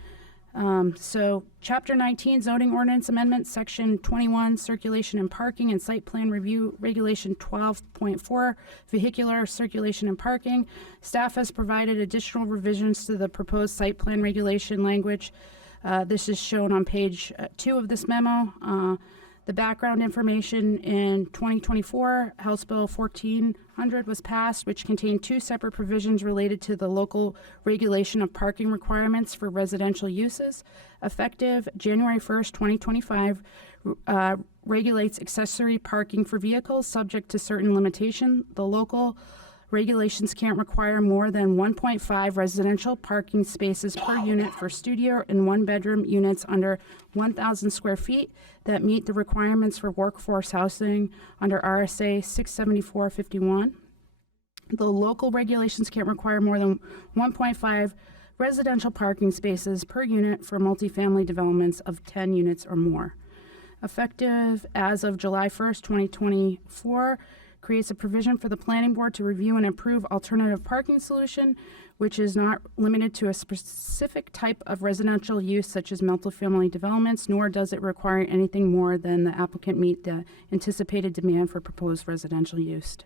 So Chapter 19 zoning ordinance amendment, Section 21 circulation and parking and site plan review regulation 12.4 vehicular circulation and parking. Staff has provided additional revisions to the proposed site plan regulation language. This is shown on page 2 of this memo. The background information in 2024, House Bill 1400 was passed, which contained 2 separate provisions related to the local regulation of parking requirements for residential uses. Effective January 1st, 2025, regulates accessory parking for vehicles subject to certain limitation. The local regulations can't require more than 1.5 residential parking spaces per unit for studio and 1-bedroom units under 1,000 square feet that meet the requirements for workforce housing under RSA 674-51. The local regulations can't require more than 1.5 residential parking spaces per unit for multifamily developments of 10 units or more. Effective as of July 1st, 2024, creates a provision for the planning board to review and approve alternative parking solution, which is not limited to a specific type of residential use such as multifamily developments, nor does it require anything more than the applicant meet the anticipated demand for proposed residential use.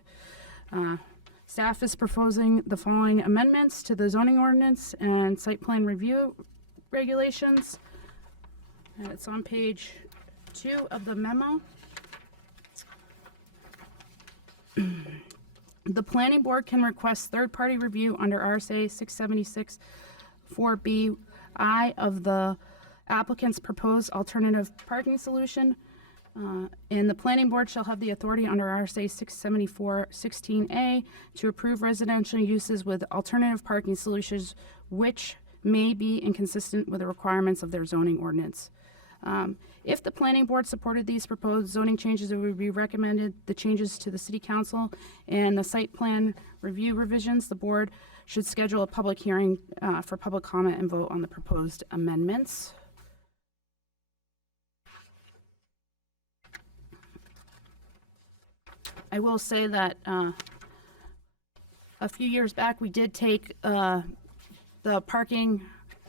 Staff is proposing the following amendments to the zoning ordinance and site plan review regulations. And it's on page 2 of the memo. The planning board can request third-party review under RSA 676 4BI of the applicant's proposed alternative parking solution. And the planning board shall have the authority under RSA 674 16A to approve residential uses with alternative parking solutions which may be inconsistent with the requirements of their zoning ordinance. If the planning board supported these proposed zoning changes, it would be recommended the changes to the city council and the site plan review revisions. The board should schedule a public hearing for public comment and vote on the proposed amendments. I will say that a few years back, we did take the parking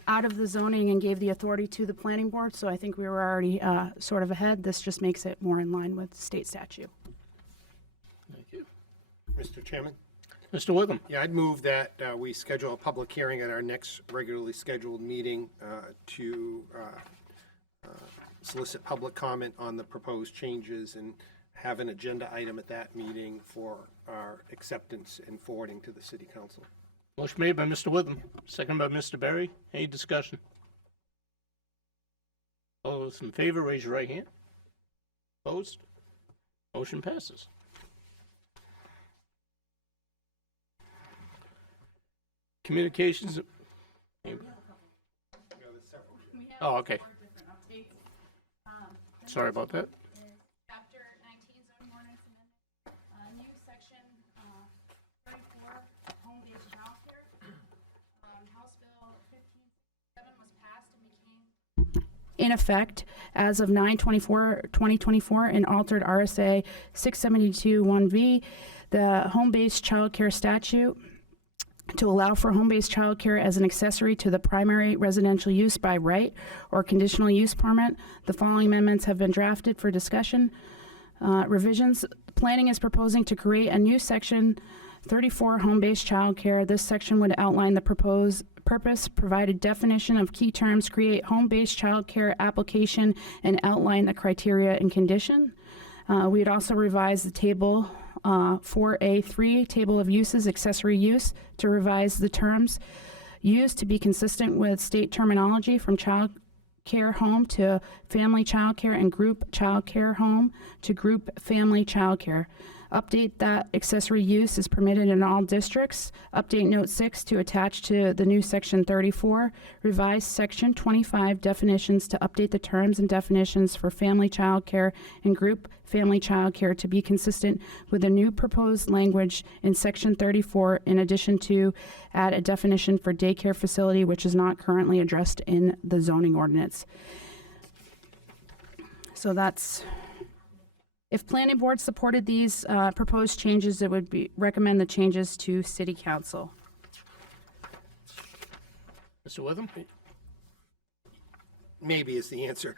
out of the zoning and gave the authority to the planning board, so I think we were already sort of ahead. This just makes it more in line with state statute. Thank you. Mr. Chairman? Mr. Witham? Yeah, I'd move that we schedule a public hearing at our next regularly scheduled meeting to solicit public comment on the proposed changes and have an agenda item at that meeting for our acceptance and forwarding to the city council. Motion made by Mr. Witham, second by Mr. Berry. Any discussion? All those in favor, raise your right hand. Opposed? Motion passes. Communications. Oh, okay. Sorry about that. Chapter 19 zoning ordinance amendment, new section 34, home-based childcare. House Bill 1567 was passed and became in effect as of 9/24/2024 and altered RSA 672(1)V, the home-based childcare statute, to allow for home-based childcare as an accessory to the primary residential use by right or conditional use permit. The following amendments have been drafted for discussion. Revisions. Planning is proposing to create a new section 34, home-based childcare. This section would outline the proposed purpose, provided definition of key terms, create home-based childcare application, and outline the criteria and condition. We'd also revise the table 4A3, table of uses, accessory use, to revise the terms used to be consistent with state terminology from child care home to family child care and group child care home to group family child care. Update that accessory use is permitted in all districts. Update note 6 to attach to the new section 34. Revise section 25 definitions to update the terms and definitions for family child care and group family child care to be consistent with the new proposed language in section 34, in addition to add a definition for daycare facility, which is not currently addressed in the zoning ordinance. So that's... If planning board supported these proposed changes, it would be recommend the changes to city council. Mr. Witham? Maybe is the answer.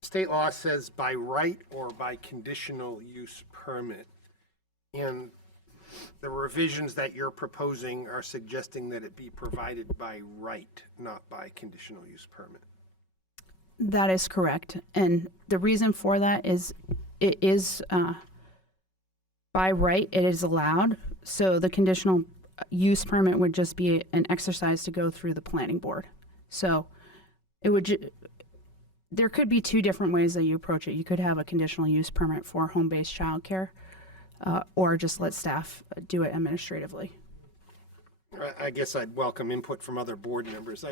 State law says by right or by conditional use permit. And the revisions that you're proposing are suggesting that it be provided by right, not by conditional use permit. That is correct. And the reason for that is it is by right, it is allowed. So the conditional use permit would just be an exercise to go through the planning board. So it would, there could be two different ways that you approach it. You could have a conditional use permit for home-based childcare, or just let staff do it administratively. I guess I'd welcome input from other board members.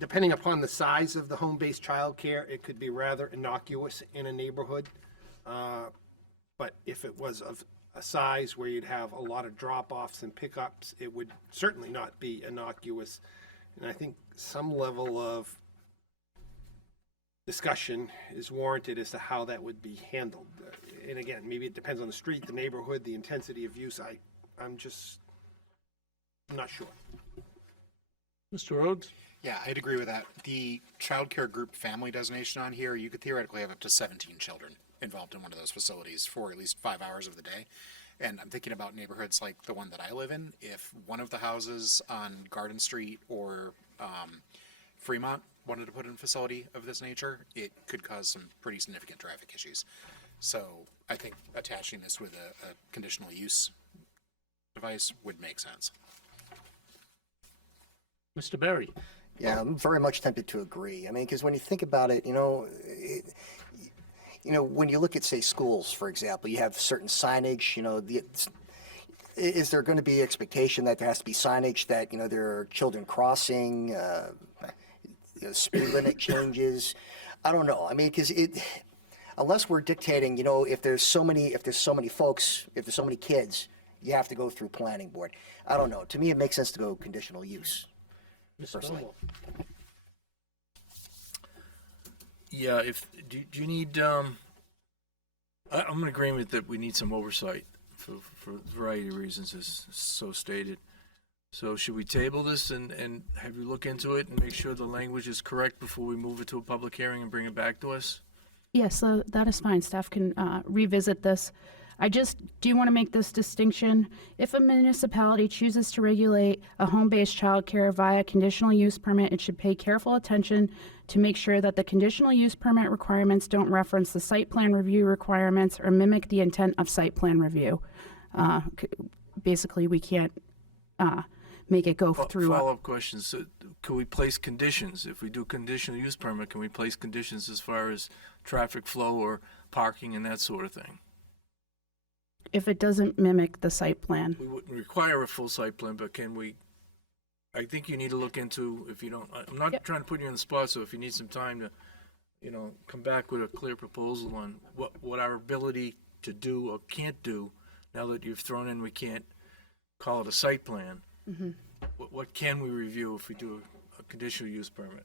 Depending upon the size of the home-based childcare, it could be rather innocuous in a neighborhood. But if it was of a size where you'd have a lot of drop-offs and pickups, it would certainly not be innocuous. And I think some level of discussion is warranted as to how that would be handled. And again, maybe it depends on the street, the neighborhood, the intensity of use. I'm not sure. Mr. Rhodes? Yeah, I'd agree with that. The childcare group family designation on here, you could theoretically have up to 17 children involved in one of those facilities for at least 5 hours of the day. And I'm thinking about neighborhoods like the one that I live in. If one of the houses on Garden Street or Fremont wanted to put in a facility of this nature, it could cause some pretty significant traffic issues. So I think attaching this with a conditional use device would make sense. Mr. Berry? Yeah, I'm very much tempted to agree. I mean, because when you think about it, when you look at, say, schools, for example, you have certain signage, is there going to be expectation that there has to be signage that, there are children crossing, speed limit changes? I don't know. I mean, because unless we're dictating, if there's so many folks, if there's so many kids, you have to go through planning board. I don't know. To me, it makes sense to go conditional use. Mr. Personally. Belmore? Yeah, do you need, I'm in agreement that we need some oversight for a variety of reasons, as so stated. So should we table this and have you look into it and make sure the language is correct before we move it to a public hearing and bring it back to us? Yes, so that is fine. Staff can revisit this. I just do want to make this distinction. If a municipality chooses to regulate a home-based childcare via conditional use permit, it should pay careful attention to make sure that the conditional use permit requirements don't reference the site plan review requirements or mimic the intent of site plan review. Basically, we can't make it go through. Follow-up questions. So can we place conditions? If we do conditional use permit, can we place conditions as far as traffic flow or parking and that sort of thing? If it doesn't mimic the site plan. We wouldn't require a full site plan, but can we, I think you need to look into, if you don't, I'm not trying to put you on the spot, so if you need some time to, come back with a clear proposal on what our ability to do or can't do, now that you've thrown in, we can't call it a site plan. Mm-hmm. What can we review if we do a conditional use permit?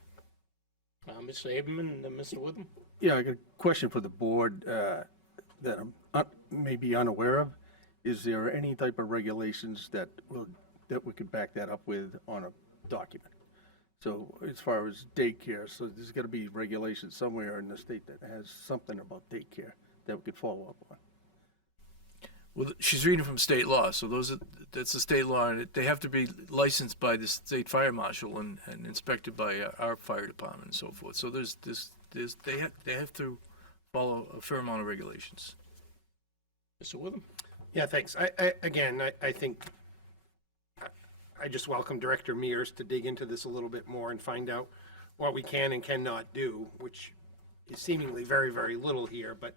Mr. Aberman and Mr. Witham? Yeah, I got a question for the board that I'm maybe unaware of. Is there any type of regulations that we could back that up with on a document? So as far as daycare, so there's got to be regulations somewhere in the state that has something about daycare that we could follow up on. Well, she's reading from state law, so that's the state law, and they have to be licensed by the state fire marshal and inspected by our fire department and so forth. So they have to follow a fair amount of regulations. Mr. Witham? Yeah, thanks. I think I just welcome Director Mears to dig into this a little bit more and find out what we can and cannot do, which is seemingly very, very little here, but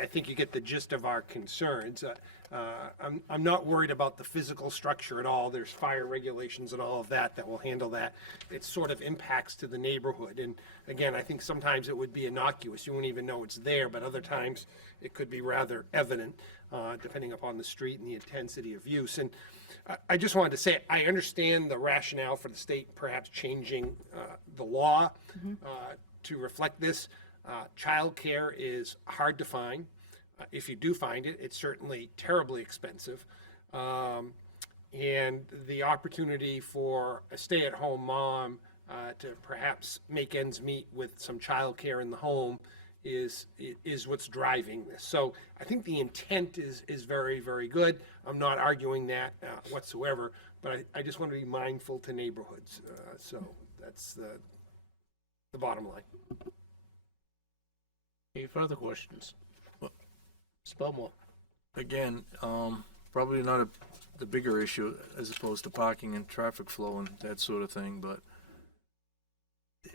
I think you get the gist of our concerns. I'm not worried about the physical structure at all. There's fire regulations and all of that will handle that. It sort of impacts to the neighborhood. And again, I think sometimes it would be innocuous. You won't even know it's there, but other times it could be rather evident, depending upon the street and the intensity of use. And I just wanted to say, I understand the rationale for the state perhaps changing the law to reflect this. Childcare is hard to find. If you do find it, it's certainly terribly expensive. And the opportunity for a stay-at-home mom to perhaps make ends meet with some childcare in the home is what's driving this. So I think the intent is very, very good. I'm not arguing that whatsoever, but I just want to be mindful to neighborhoods. So that's the bottom line. Any further questions? Mr. Belmore? Again, probably not the bigger issue as opposed to parking and traffic flow and that sort of thing, but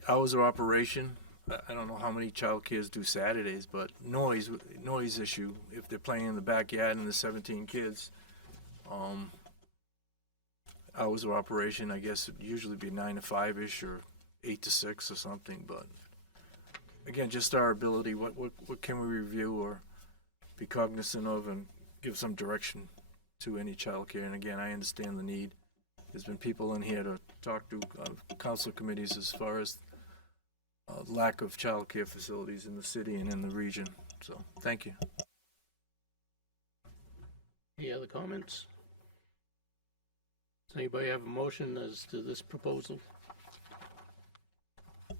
hours of operation, I don't know how many child cares do Saturdays, but noise issue, if they're playing in the backyard and there's 17 kids, hours of operation, I guess it'd usually be 9 to 5-ish or 8 to 6 or something, but again, just our ability, what can we review or be cognizant of and give some direction to any childcare. And again, I understand the need. There's been people in here to talk to council committees as far as lack of childcare facilities in the city and in the region. So, thank you. Any other comments? Does anybody have a motion as to this proposal?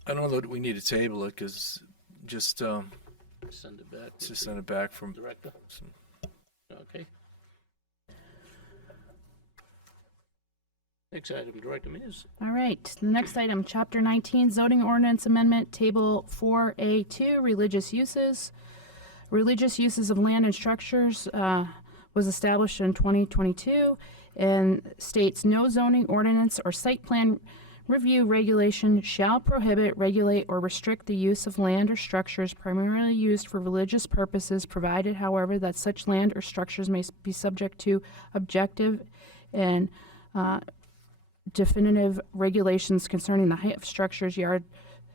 I don't know that we need to table it, because just Send it back. send it back from. Director? Okay. Next item, Director Mears. All right, the next item, Chapter 19, Zoning Ordinance Amendment, Table 4A2, Religious Uses. Religious uses of land and structures was established in 2022 and states no zoning ordinance or site plan review regulation shall prohibit, regulate, or restrict the use of land or structures primarily used for religious purposes, provided, however, that such land or structures may be subject to objective and definitive regulations concerning the height of structures, yard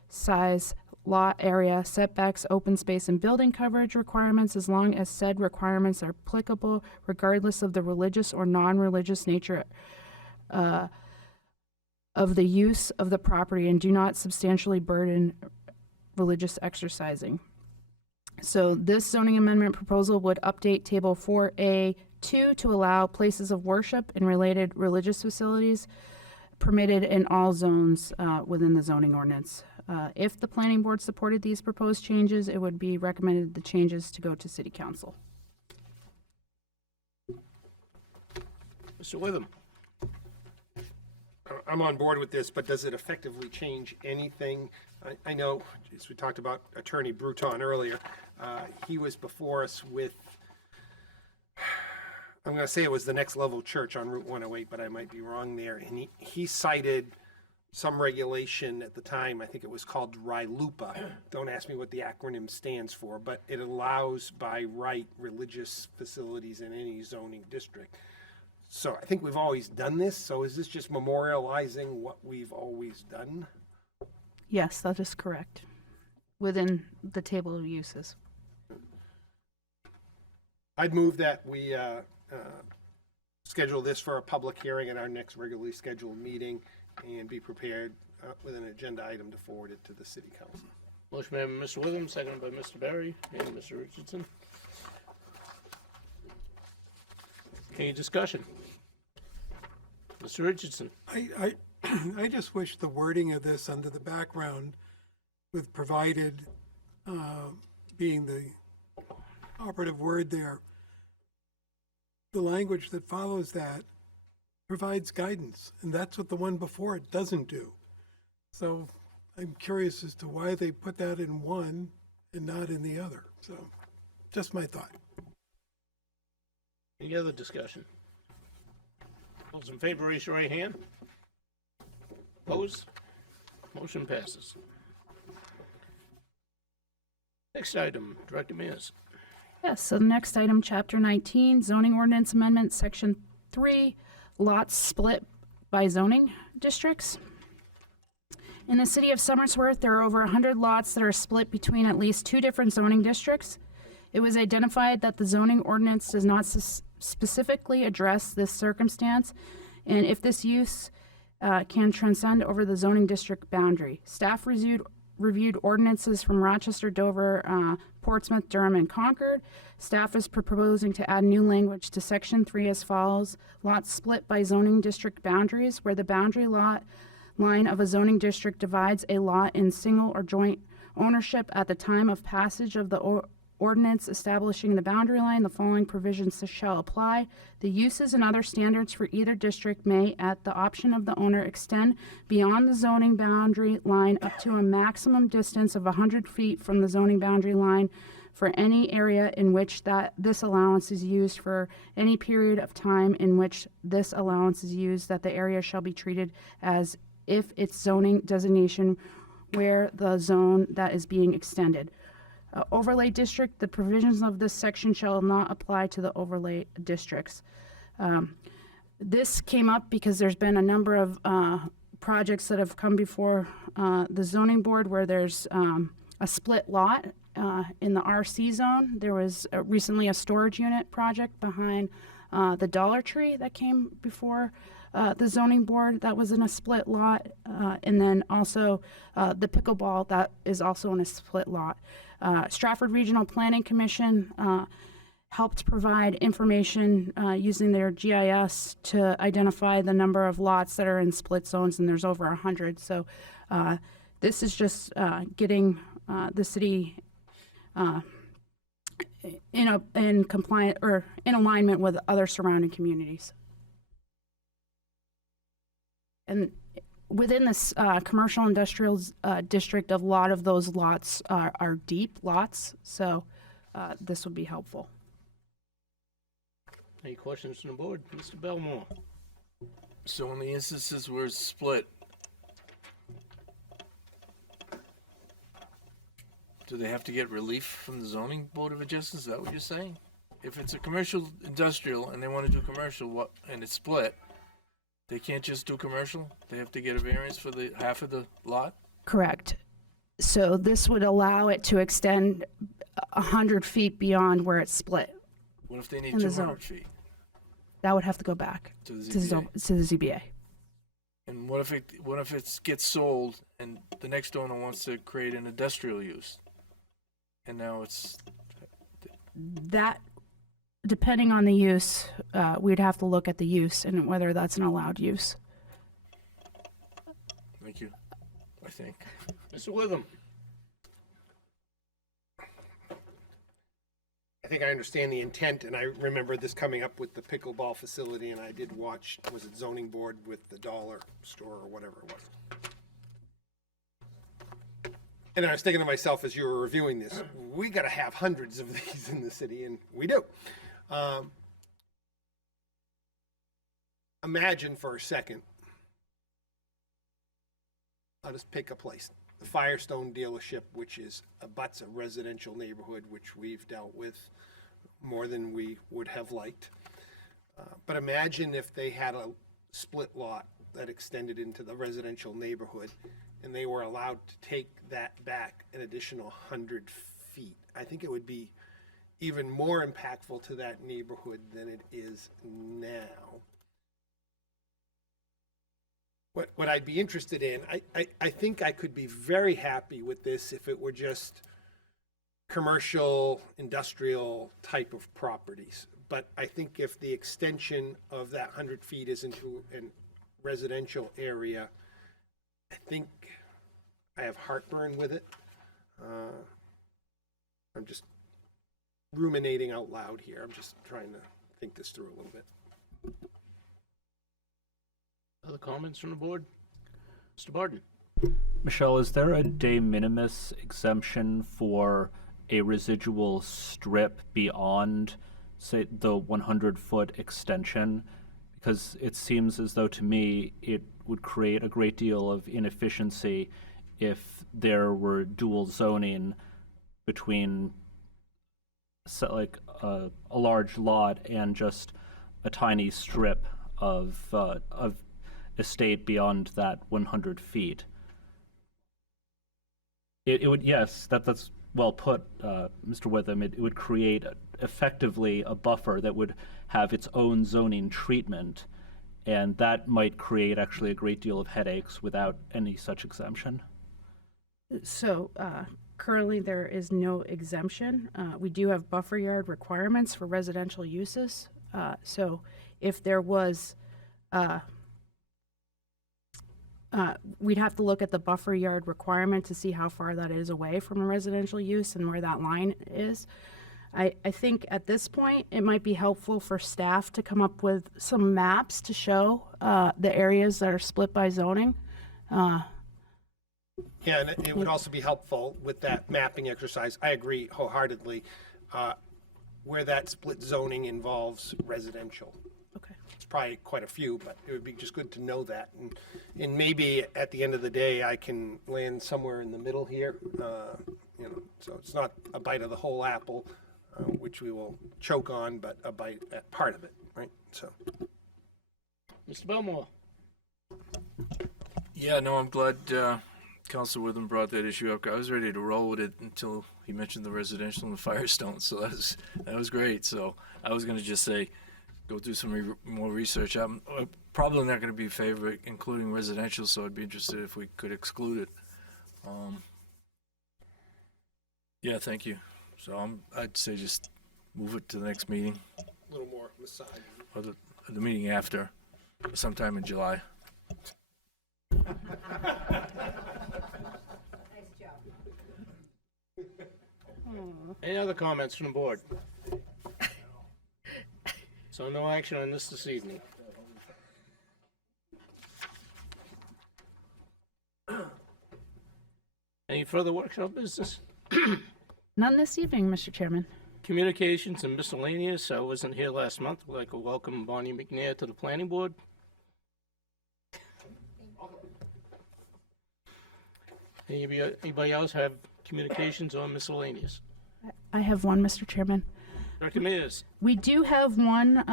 size, lot area, setbacks, open space, and building coverage requirements, as long as said requirements are applicable regardless of the religious or non-religious nature of the use of the property and do not substantially burden religious exercising. So this zoning amendment proposal would update Table 4A2 to allow places of worship and related religious facilities permitted in all zones within the zoning ordinance. If the planning board supported these proposed changes, it would be recommended the changes to go to city council. Mr. Witham. I'm on board with this, but does it effectively change anything? I know, as we talked about Attorney Bruton earlier, he was before us with, I'm going to say it was the Next Level Church on Route 108, but I might be wrong there. And he cited some regulation at the time, I think it was called RILUPA. Don't ask me what the acronym stands for, but it allows by right religious facilities in any zoning district. So I think we've always done this, so is this just memorializing what we've always done? Yes, that is correct. Within the table of uses. I'd move that we schedule this for a public hearing at our next regularly scheduled meeting and be prepared with an agenda item to forward it to the city council. Motion made by Mr. Witham, seconded by Mr. Barry and Mr. Richardson. Any discussion? Mr. Richardson. I just wish the wording of this under the background with provided being the operative word there, the language that follows that provides guidance, and that's what the one before it doesn't do. So I'm curious as to why they put that in one and not in the other. So just my thought. Any other discussion? Those in favor, raise your right hand. Opposed? Motion passes. Next item, Director Mears. Yes, so the next item, Chapter 19, Zoning Ordinance Amendment, Section 3, lots split by zoning districts. In the city of Somersworth, there are over 100 lots that are split between at least 2 different zoning districts. It was identified that the zoning ordinance does not specifically address this circumstance, and if this use can transcend over the zoning district boundary. Staff reviewed ordinances from Rochester, Dover, Portsmouth, Durham, and Concord. Staff is proposing to add new language to Section 3 as follows. Lots split by zoning district boundaries, where the boundary lot line of a zoning district divides a lot in single or joint ownership at the time of passage of the ordinance establishing the boundary line, the following provisions shall apply. The uses and other standards for either district may, at the option of the owner, extend beyond the zoning boundary line up to a maximum distance of 100 feet from the zoning boundary line for any area in which this allowance is used for any period of time in which this allowance is used, that the area shall be treated as if its zoning designation where the zone that is being extended. Overlay district, the provisions of this section shall not apply to the overlay districts. This came up because there's been a number of projects that have come before the zoning board where there's a split lot in the RC zone. There was recently a storage unit project behind the Dollar Tree that came before the zoning board. That was in a split lot. And then also the pickleball, that is also in a split lot. Stratford Regional Planning Commission helped provide information using their GIS to identify the number of lots that are in split zones, and there's over 100. So this is just getting the city in compliant or in alignment with other surrounding communities. And within this commercial industrial district, a lot of those lots are deep lots, so this would be helpful. Any questions from the board? Mr. Belmore? So in the instances where it's split, do they have to get relief from the zoning board of adjustments? Is that what you're saying? If it's a commercial industrial and they want to do commercial and it's split, they can't just do commercial? They have to get a variance for the half of the lot? Correct. So this would allow it to extend 100 feet beyond where it's split. What if they need In the 200 zone. feet That would have to go back to the to ZBA? the ZBA. And what if it gets sold and the next owner wants to create an industrial use? And now it's, That, depending on the use, we'd have to look at the use and whether that's an allowed use. thank you, I think. Mr. Witham? I think I understand the intent, and I remember this coming up with the pickleball facility, and I did watch, was it zoning board with the dollar store or whatever it was. And I was thinking to myself as you were reviewing this, we got to have hundreds of these in the city, and we do. Imagine for a second, I'll just pick a place, the Firestone dealership, which abuts a residential neighborhood, which we've dealt with more than we would have liked. But imagine if they had a split lot that extended into the residential neighborhood and they were allowed to take that back an additional 100 feet. I think it would be even more impactful to that neighborhood than it is now. What I'd be interested in, I think I could be very happy with this if it were just commercial, industrial type of properties. But I think if the extension of that 100 feet is into a residential area, I think I have heartburn with it. I'm just ruminating out loud here. I'm just trying to think this through a little bit. Other comments from the board? Mr. Barton? Michelle, is there a de minimis exemption for a residual strip beyond, say, the 100-foot extension? Because it seems as though to me it would create a great deal of inefficiency if there were dual zoning between like a large lot and just a tiny strip of estate beyond that 100 feet. It would, yes, that's well put, Mr. Witham. It would create effectively a buffer that would have its own zoning treatment, and that might create actually a great deal of headaches without any such exemption. So currently there is no exemption. We do have buffer yard requirements for residential uses. So if there was, we'd have to look at the buffer yard requirement to see how far that is away from a residential use and where that line is. I think at this point, it might be helpful for staff to come up with some maps to show the areas that are split by zoning. Yeah, and it would also be helpful with that mapping exercise. I agree wholeheartedly, where that split zoning involves residential. Okay. It's probably quite a few, but it would be just good to know that. And maybe at the end of the day, I can land somewhere in the middle here, so it's not a bite of the whole apple, which we will choke on, but a bite at part of it, right? So. Mr. Belmore? Yeah, no, I'm glad Council Witham brought that issue up. I was ready to roll with it until he mentioned the residential and the Firestone, so that was great. So I was gonna just say, go do some more research. I'm probably not gonna be in favor of including residential, so I'd be interested if we could exclude it. Yeah, thank you. So I'd say just move it to the next meeting, A little more massage. or the meeting after, sometime in July. Any other comments from the board? So no action on this evening. Any further workshop business? None this evening, Mr. Chairman. Communications and miscellaneous. I wasn't here last month. Would like to welcome Bonnie McNair to the planning board. Anybody else have communications or miscellaneous? I have one, Mr. Chairman. Director Mears. We do have one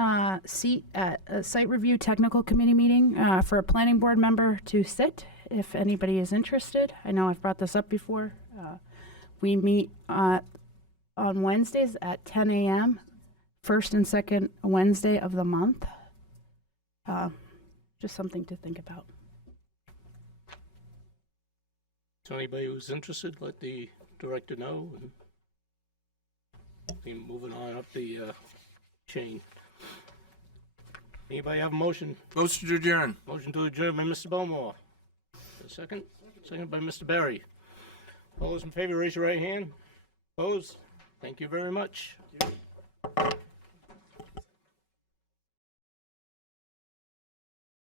seat at a site review technical committee meeting for a planning board member to sit, if anybody is interested. I know I've brought this up before. We meet on Wednesdays at 10 a.m., first and second Wednesday of the month. Just something to think about. So anybody who's interested, let the director know. And keep moving on up the chain. Anybody have a motion? Motion to adjourn. Motion to adjourn by Mr. Belmore. A second? Second by Mr. Barry. All those in favor, raise your right hand. Opposed? Thank you very much.